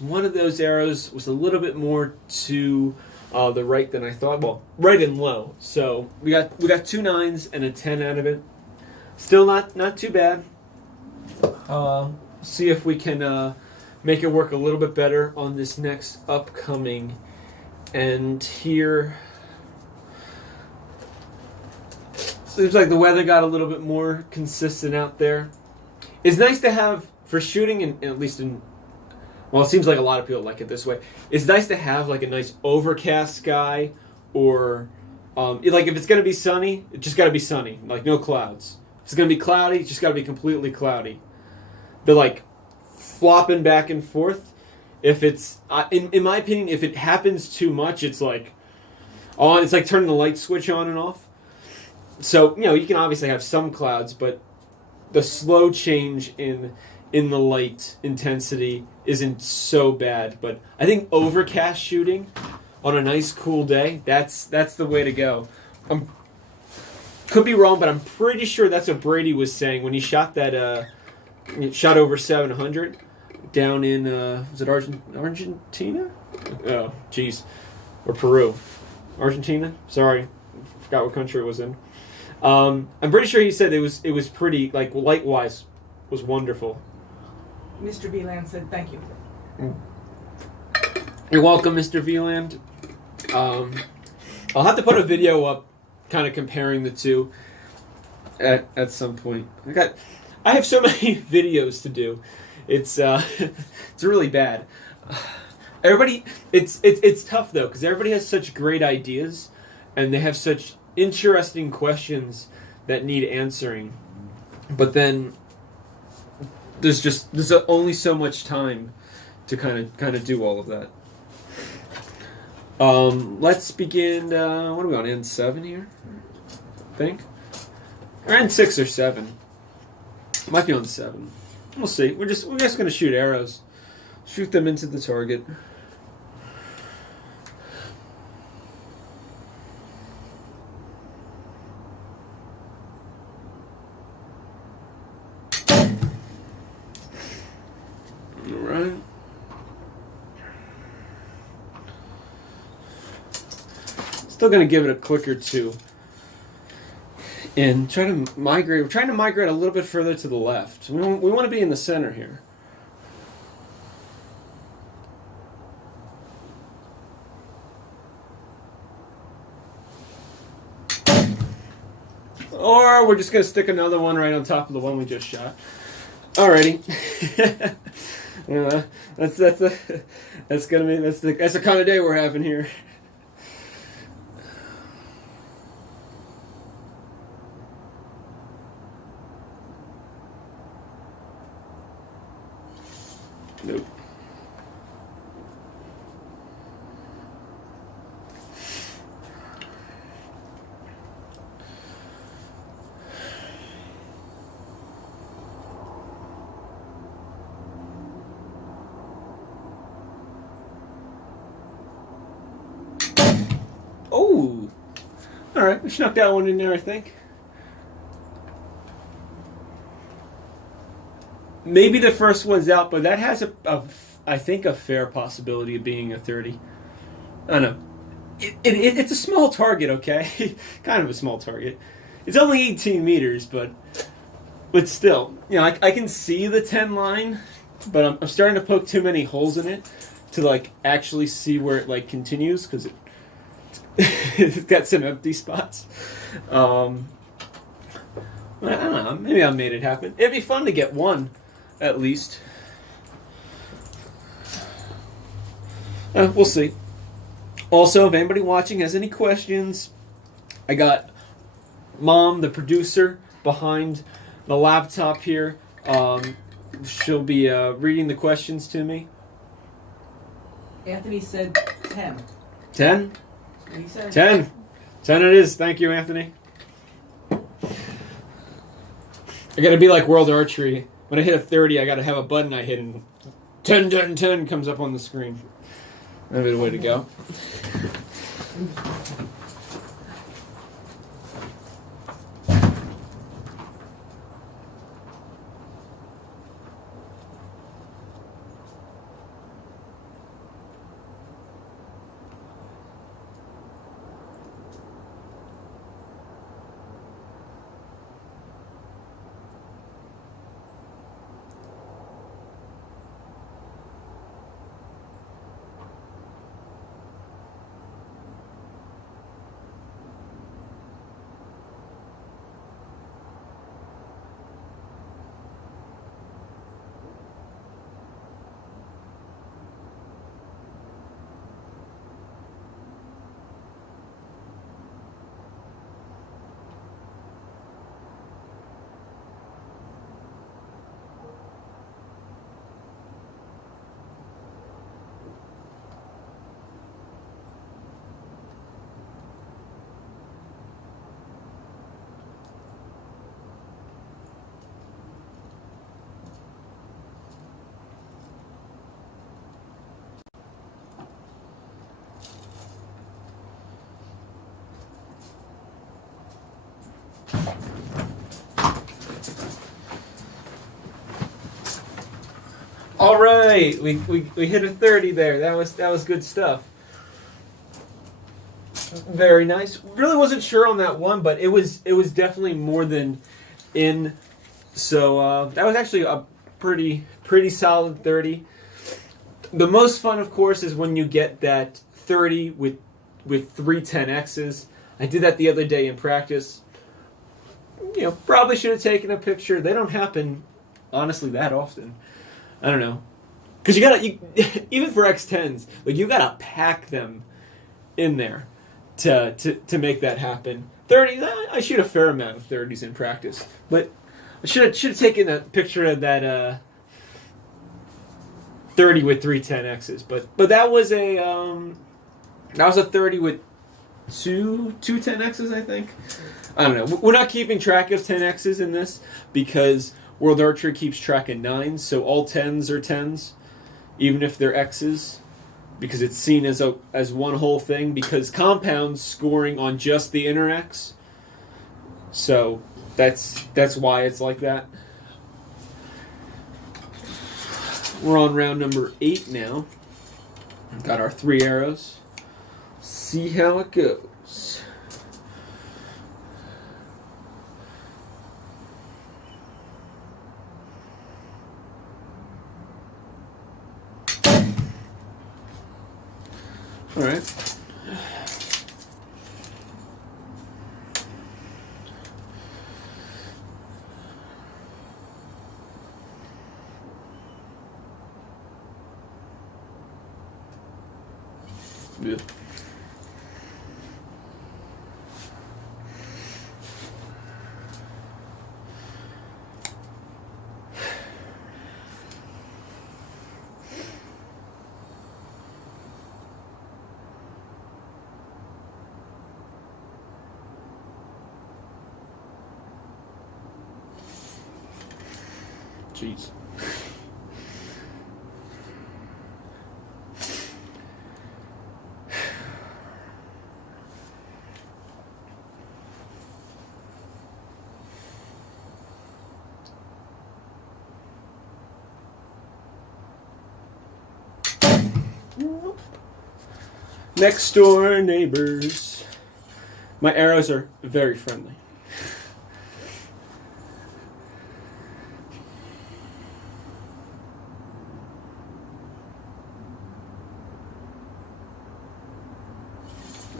one of those arrows was a little bit more to the right than I thought. Well, right and low. So we got 2 9s and a 10 out of it. Still not too bad. See if we can make it work a little bit better on this next upcoming end here. Seems like the weather got a little bit more consistent out there. It's nice to have, for shooting, and at least in, well, it seems like a lot of people like it this way. It's nice to have like a nice overcast sky, or like if it's going to be sunny, it just got to be sunny, like no clouds. If it's going to be cloudy, it's just got to be completely cloudy. They're like flopping back and forth. If it's, in my opinion, if it happens too much, it's like on. It's like turning the light switch on and off. So you can obviously have some clouds, but the slow change in the light intensity isn't so bad. But I think overcast shooting on a nice cool day, that's the way to go. Could be wrong, but I'm pretty sure that's what Brady was saying when he shot that shot over 700 down in was it Argentina? Oh, jeez, or Peru, Argentina. Sorry, forgot what country it was in. I'm pretty sure he said it was pretty, like, light-wise was wonderful. Mr. Veland said thank you. You're welcome, Mr. Veland. I'll have to put a video up kind of comparing the two at some point. I have so many videos to do. It's really bad. Everybody, it's tough though, because everybody has such great ideas and they have such interesting questions that need answering, but then there's only so much time to kind of do all of that. Let's begin. What are we on? End 7 here, I think. Or end 6 or 7. Might be on 7. We'll see. We're just gonna shoot arrows, shoot them into the target. Alright. Still gonna give it a click or two. And try to migrate. We're trying to migrate a little bit further to the left. We want to be in the center here. Or we're just gonna stick another one right on top of the one we just shot. Alrighty. That's the kind of day we're having here. Nope. Oh! Alright, we snuck that one in there, I think. Maybe the first one's out, but that has I think a fair possibility of being a 30. I don't know. It's a small target, okay? Kind of a small target. It's only 18 meters, but still. I can see the 10 line, but I'm starting to poke too many holes in it to, like, actually see where it, like, continues, because it's got some empty spots. I don't know. Maybe I made it happen. It'd be fun to get one. At least. We'll see. Also, if anybody watching has any questions, I got Mom, the producer, behind the laptop here. She'll be reading the questions to me. Anthony said 10. 10? He said 10. 10 it is. Thank you, Anthony. I gotta be like World Archery. When I hit a 30, I gotta have a button I hit and 10, 10, 10 comes up on the screen. That'd be the way to go. All right, we hit a 30 there. That was good stuff. Very nice. Really wasn't sure on that one, but it was definitely more than in. So that was actually a pretty solid 30. The most fun, of course, is when you get that 30 with 3 10Xs. I did that the other day in practice. Probably should have taken a picture. They don't happen, honestly, that often. I don't know, because you even for X10s, like you gotta pack them in there to make that happen. 30, I shoot a fair amount of 30s in practice, but I should have taken a picture of that 30 with 3 10Xs. But that was a 30 with two 10Xs, I think. I don't know. We're not keeping track of 10Xs in this because World Archery keeps track of 9s, so all 10s are 10s, even if they're Xs, because it's seen as one whole thing, because compounds scoring on just the inner X. So that's why it's like that. We're on round number 8 now. Got our 3 arrows. See how it goes. All right. Yeah. Jeez. Next door neighbors. My arrows are very friendly.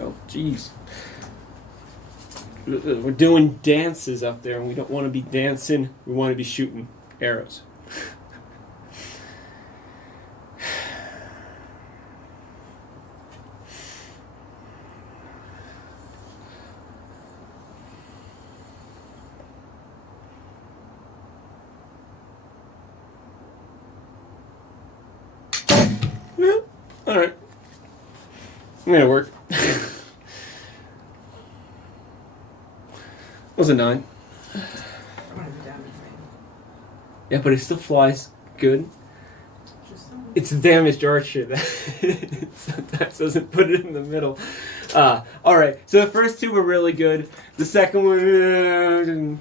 Oh, jeez. We're doing dances up there, and we don't want to be dancing. We want to be shooting arrows. Yeah, all right. I'm gonna work. Was a 9. Yeah, but it still flies good. It's damaged archer that sometimes doesn't put it in the middle. All right, so the first 2 were really good. The second one,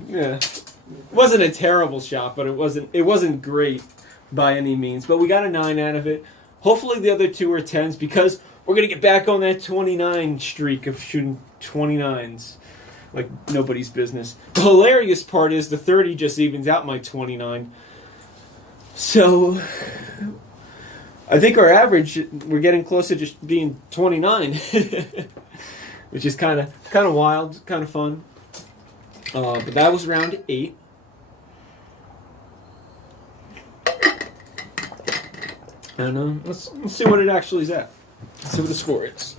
wasn't a terrible shot, but it wasn't great by any means. But we got a 9 out of it. Hopefully the other 2 are 10s, because we're gonna get back on that 29 streak of shooting 29s. Like nobody's business. The hilarious part is the 30 just evens out my 29. So I think our average, we're getting close to just being 29, which is kind of wild, kind of fun. But that was round 8. And let's see what it actually is at. Let's see what the score is.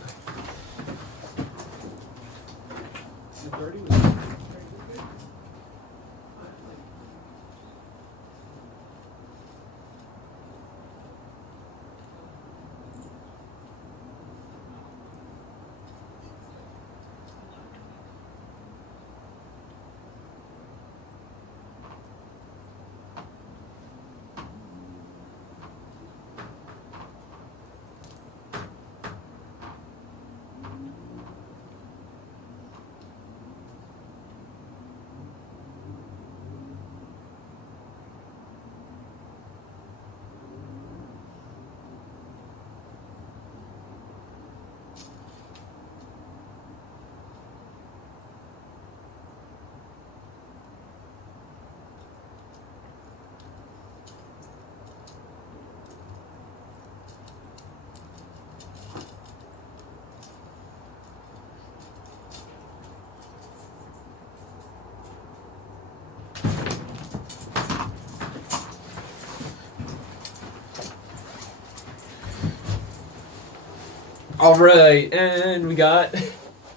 All right, and we got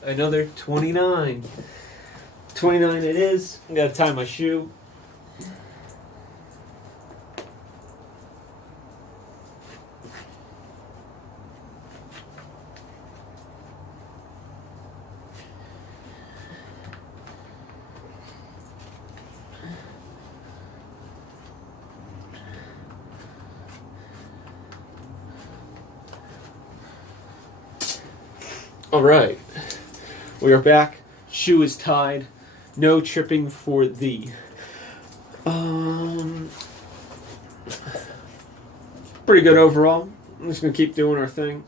another 29. 29 it is. I gotta tie my shoe. All right, we are back. Shoe is tied. No tripping for thee. Pretty good overall. I'm just gonna keep doing our thing.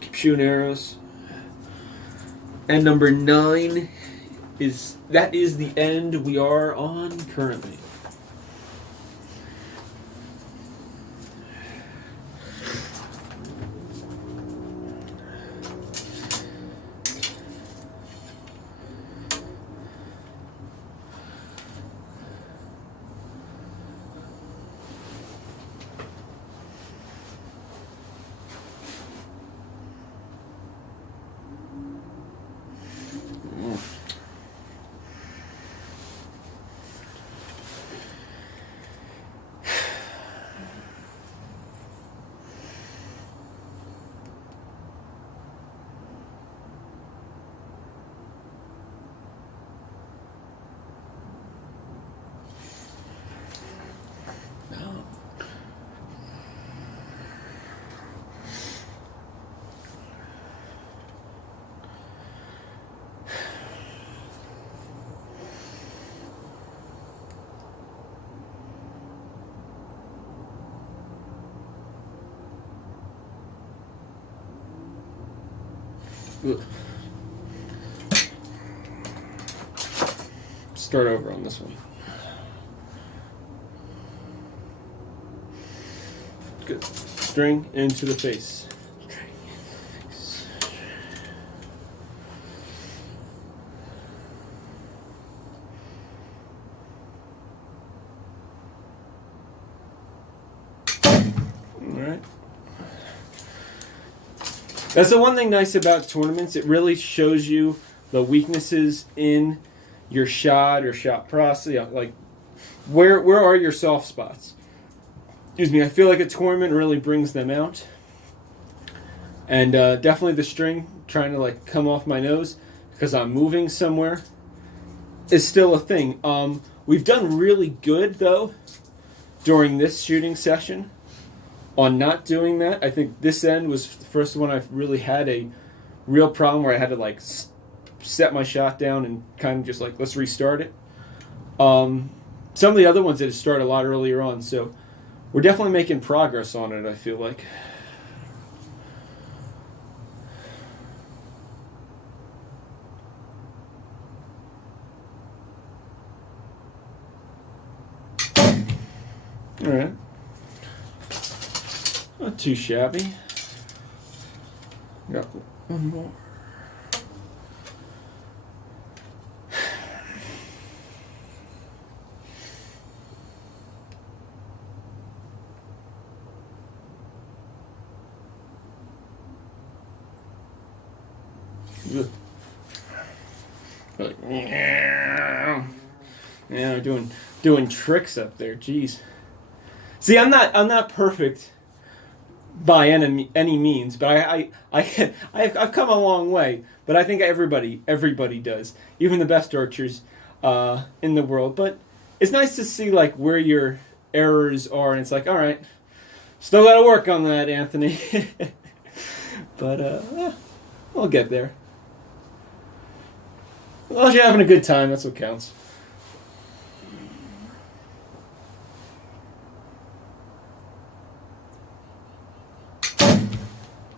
Keep shooting arrows. And number 9 is the end we are on currently. Ugh. Start over on this one. Good. String into the face. Alright. That's the one thing nice about tournaments. It really shows you the weaknesses in your shot or shot process. Yeah, like, where are your soft spots? Excuse me. I feel like a tournament really brings them out. And definitely the string trying to like come off my nose because I'm moving somewhere is still a thing. We've done really good though during this shooting session on not doing that. I think this end was the first one I've really had a real problem where I had to like set my shot down and kind of just like, let's restart it. Some of the other ones that start a lot earlier on, so we're definitely making progress on it, I feel like. All right. Not too shabby. Got one more. Good. Like, yeah, doing tricks up there. Jeez. See, I'm not perfect by any means, but I've come a long way. But I think everybody does, even the best archers in the world. But it's nice to see like where your errors are, and it's like, all right, still got to work on that, Anthony. But we'll get there. As long as you're having a good time, that's what counts.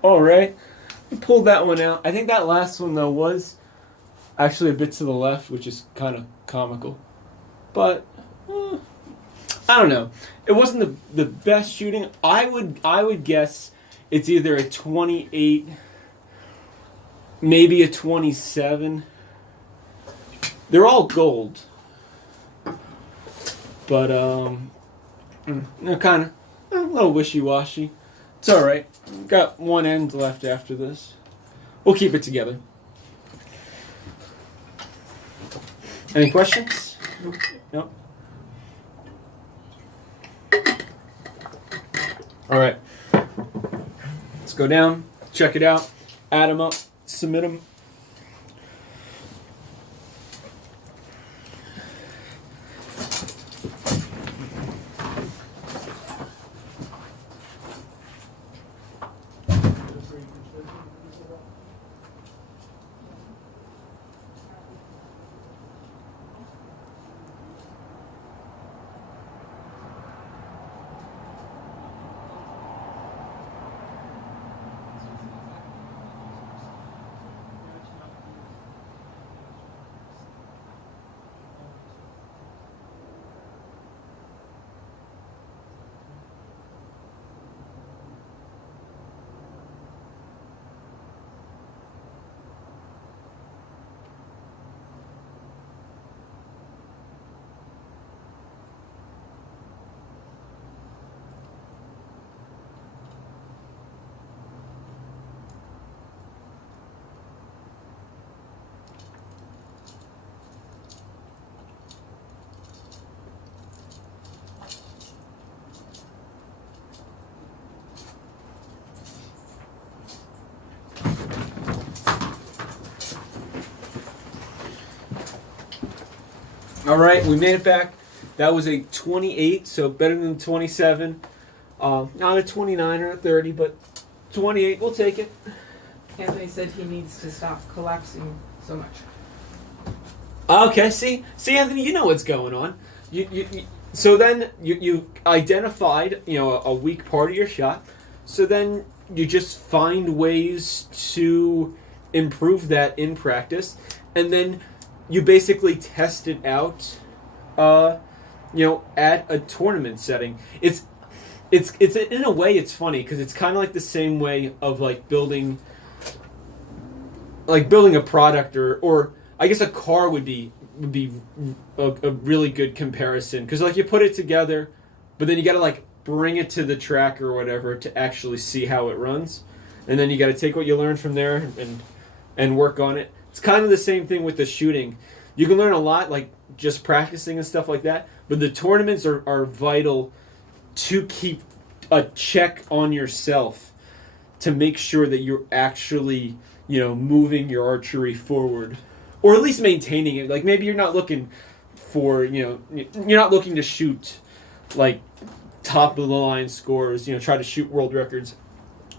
All right, we pulled that one out. I think that last one though was actually a bit to the left, which is kind of comical. But I don't know. It wasn't the best shooting. I would guess it's either a 28, maybe a 27. They're all gold, but kind of a little wishy-washy. It's all right. Got one end left after this. We'll keep it together. Any questions? Nope. All right. Let's go down, check it out, add them up, submit them. All right, we made it back. That was a 28, so better than 27. Not a 29 or a 30, but 28, we'll take it. Anthony said he needs to stop collapsing so much. Okay, see, Anthony, you know what's going on. So then you identified, a weak part of your shot. So then you just find ways to improve that in practice, and then you basically test it out, at a tournament setting. It's in a way it's funny because it's kind of like the same way of building a product or I guess a car would be a really good comparison because you put it together, but then you got to bring it to the track or whatever to actually see how it runs, and then you got to take what you learned from there and work on it. It's kind of the same thing with the shooting. You can learn a lot, just practicing and stuff like that, but the tournaments are vital to keep a check on yourself to make sure that you're actually, moving your archery forward, or at least maintaining it. Maybe you're not looking for, you're not looking to shoot, top of the line scores, try to shoot world records.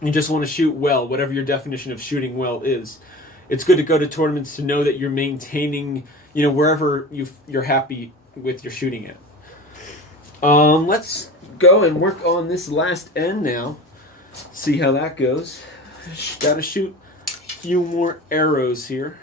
You just want to shoot well, whatever your definition of shooting well is. It's good to go to tournaments to know that you're maintaining, wherever you're happy with your shooting at. Let's go and work on this last end now. See how that goes. Got to shoot a few more arrows here.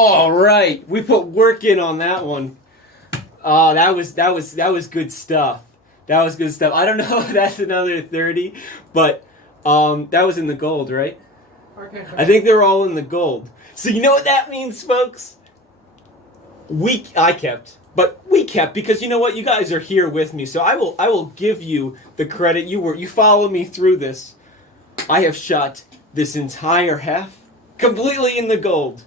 All right, we put work in on that one. That was good stuff. That was good stuff. I don't know if that's another 30, but that was in the gold, right? Okay. I think they're all in the gold. So you know what that means, folks? I kept because you know what? You guys are here with me, so I will give you the credit. You follow me through this. I have shot this entire half completely in the gold,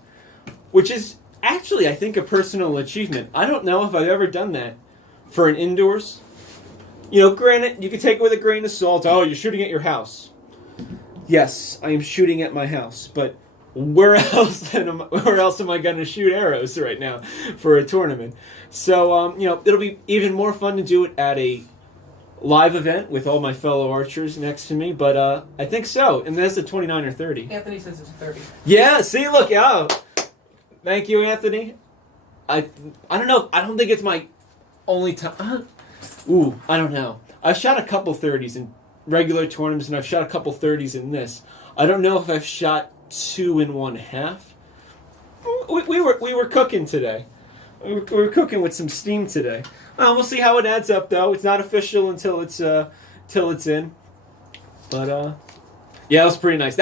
which is actually, I think, a personal achievement. I don't know if I've ever done that for an indoors. Granted, you can take it with a grain of salt. Oh, you're shooting at your house. Yes, I am shooting at my house, but where else am I going to shoot arrows right now for a tournament? So, it'll be even more fun to do it at a live event with all my fellow archers next to me, but I think so. And that's a 29 or 30. Anthony says it's 30. Yeah, see, look, oh, thank you, Anthony. I don't know. I don't think it's my only time. I don't know. I've shot a couple 30s in regular tournaments, and I've shot a couple 30s in this. I don't know if I've shot 2 1/2. We were cooking today. We were cooking with some steam today. We'll see how it adds up, though. It's not official until it's in. But yeah, it was pretty nice.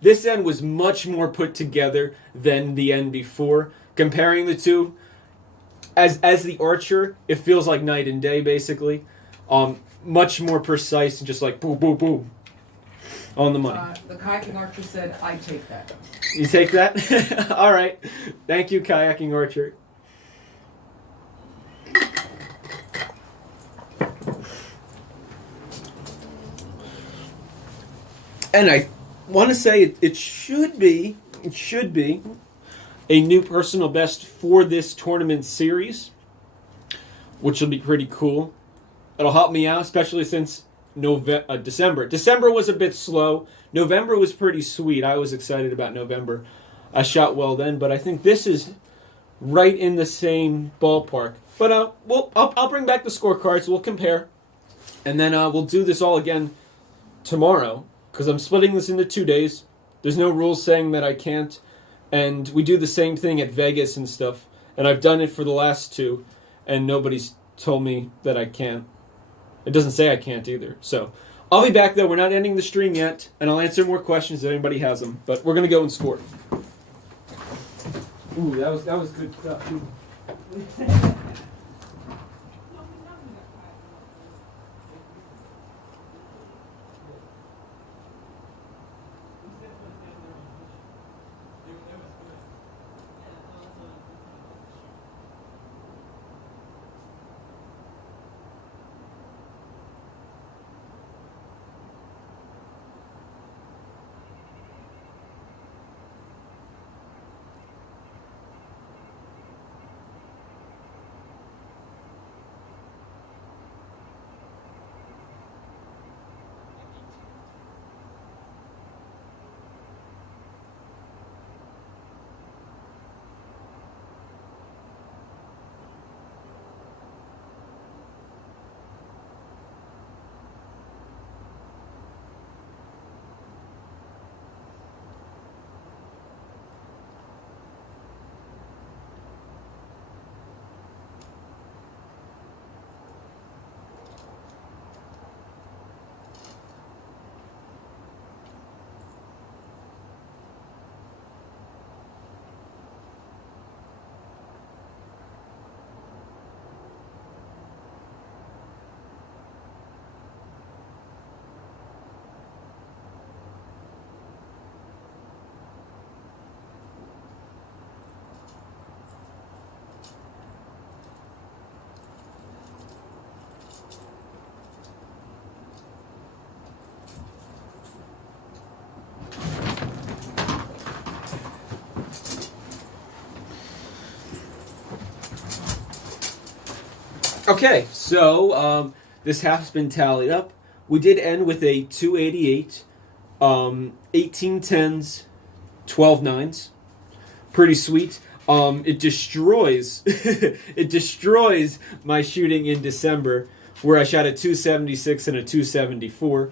This end was much more put together than the end before. Comparing the two, as the archer, it feels like night and day, basically. Much more precise and just like boom, boom, boom, on the money. The kayaking archer said, "I take that." You take that? All right. Thank you, kayaking archer. And I want to say it should be a new personal best for this tournament series, which will be pretty cool. It'll help me out, especially since December. December was a bit slow. November was pretty sweet. I was excited about November. I shot well then, but I think this is right in the same ballpark. But I'll bring back the scorecards. We'll compare, and then we'll do this all again tomorrow, because I'm splitting this into 2 days. There's no rules saying that I can't, and we do the same thing at Vegas and stuff, and I've done it for the last 2, and nobody's told me that I can't. It doesn't say I can't either. So I'll be back, though. We're not ending the stream yet, and I'll answer more questions if anybody has them, but we're going to go and score. Ooh, that was good stuff. Okay, so this half's been tallied up. We did end with a 288, 18 10s, 12 9s. Pretty sweet. It destroys it destroys my shooting in December, where I shot a 276 and a 274,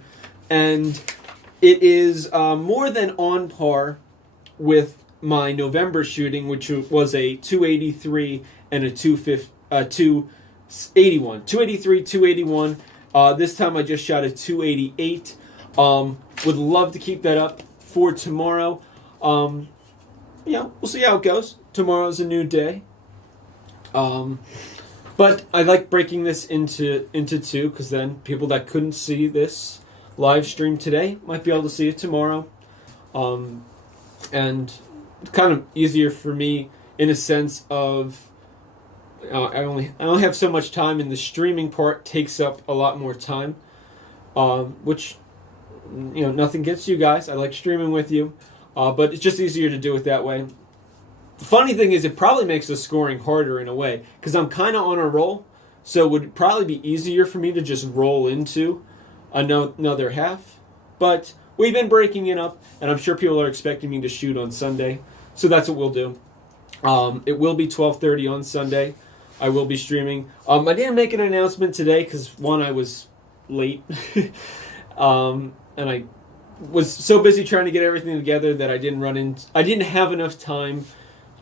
and it is more than on par with my November shooting, which was a 283 and a 281. 283, 281. This time I just shot a 288. Would love to keep that up for tomorrow. We'll see how it goes. Tomorrow's a new day. But I like breaking this into 2, because then people that couldn't see this live stream today might be able to see it tomorrow. And it's kind of easier for me in a sense of I only have so much time, and the streaming part takes up a lot more time, which nothing gets you guys. I like streaming with you, but it's just easier to do it that way. The funny thing is, it probably makes the scoring harder in a way, because I'm kind of on a roll, so it would probably be easier for me to just roll into another half. But we've been breaking it up, and I'm sure people are expecting me to shoot on Sunday, so that's what we'll do. It will be 12:30 on Sunday. I will be streaming. I didn't make an announcement today because, one, I was late, and I was so busy trying to get everything together that I didn't have enough time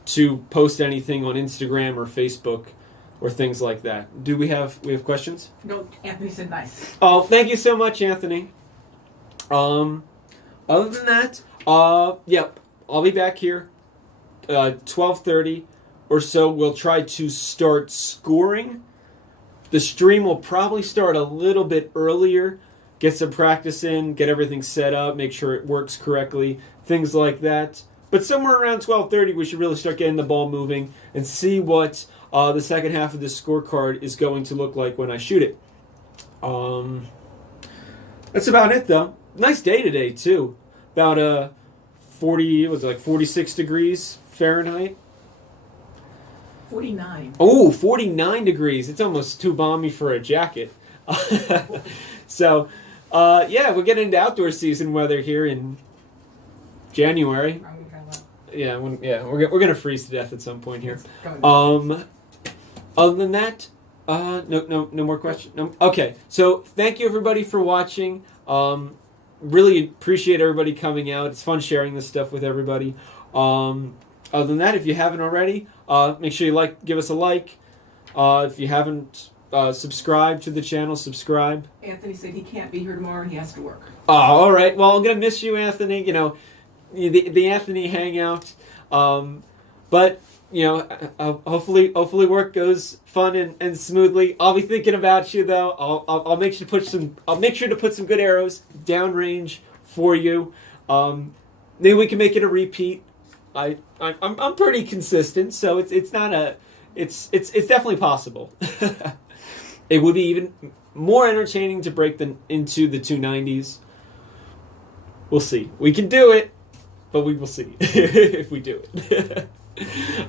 to post anything on Instagram or Facebook or things like that. Do we have questions? No, Anthony said nice. Oh, thank you so much, Anthony. Other than that, yep, I'll be back here 12:30 or so. We'll try to start scoring. The stream will probably start a little bit earlier. Get some practice in, get everything set up, make sure it works correctly, things like that. But somewhere around 12:30, we should really start getting the ball moving and see what the second half of the scorecard is going to look like when I shoot it. That's about it, though. Nice day today, too. About 46 degrees Fahrenheit. 49. Oh, 49 degrees. It's almost too balmy for a jacket. So, yeah, we're getting into outdoor season weather here in January. Yeah, we're gonna freeze to death at some point here. Other than that, no more questions. No. Okay, so thank you everybody for watching. Really appreciate everybody coming out. It's fun sharing this stuff with everybody. Other than that, if you haven't already, make sure you give us a like. If you haven't subscribed to the channel, subscribe. Anthony said he can't be here tomorrow and he has to work. Oh, all right. Well, I'm gonna miss you, Anthony. You know, the Anthony hangout. But hopefully work goes fun and smoothly. I'll be thinking about you though. I'll make sure to put some good arrows downrange for you. Maybe we can make it a repeat. I'm pretty consistent, so it's definitely possible. It would be even more entertaining to break into the 290s. We'll see. We can do it, but we will see if we do it.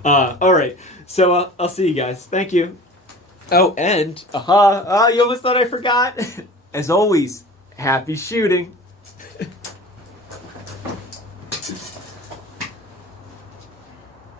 All right. So I'll see you guys. Thank you. Oh, and you almost thought I forgot. As always, happy shooting.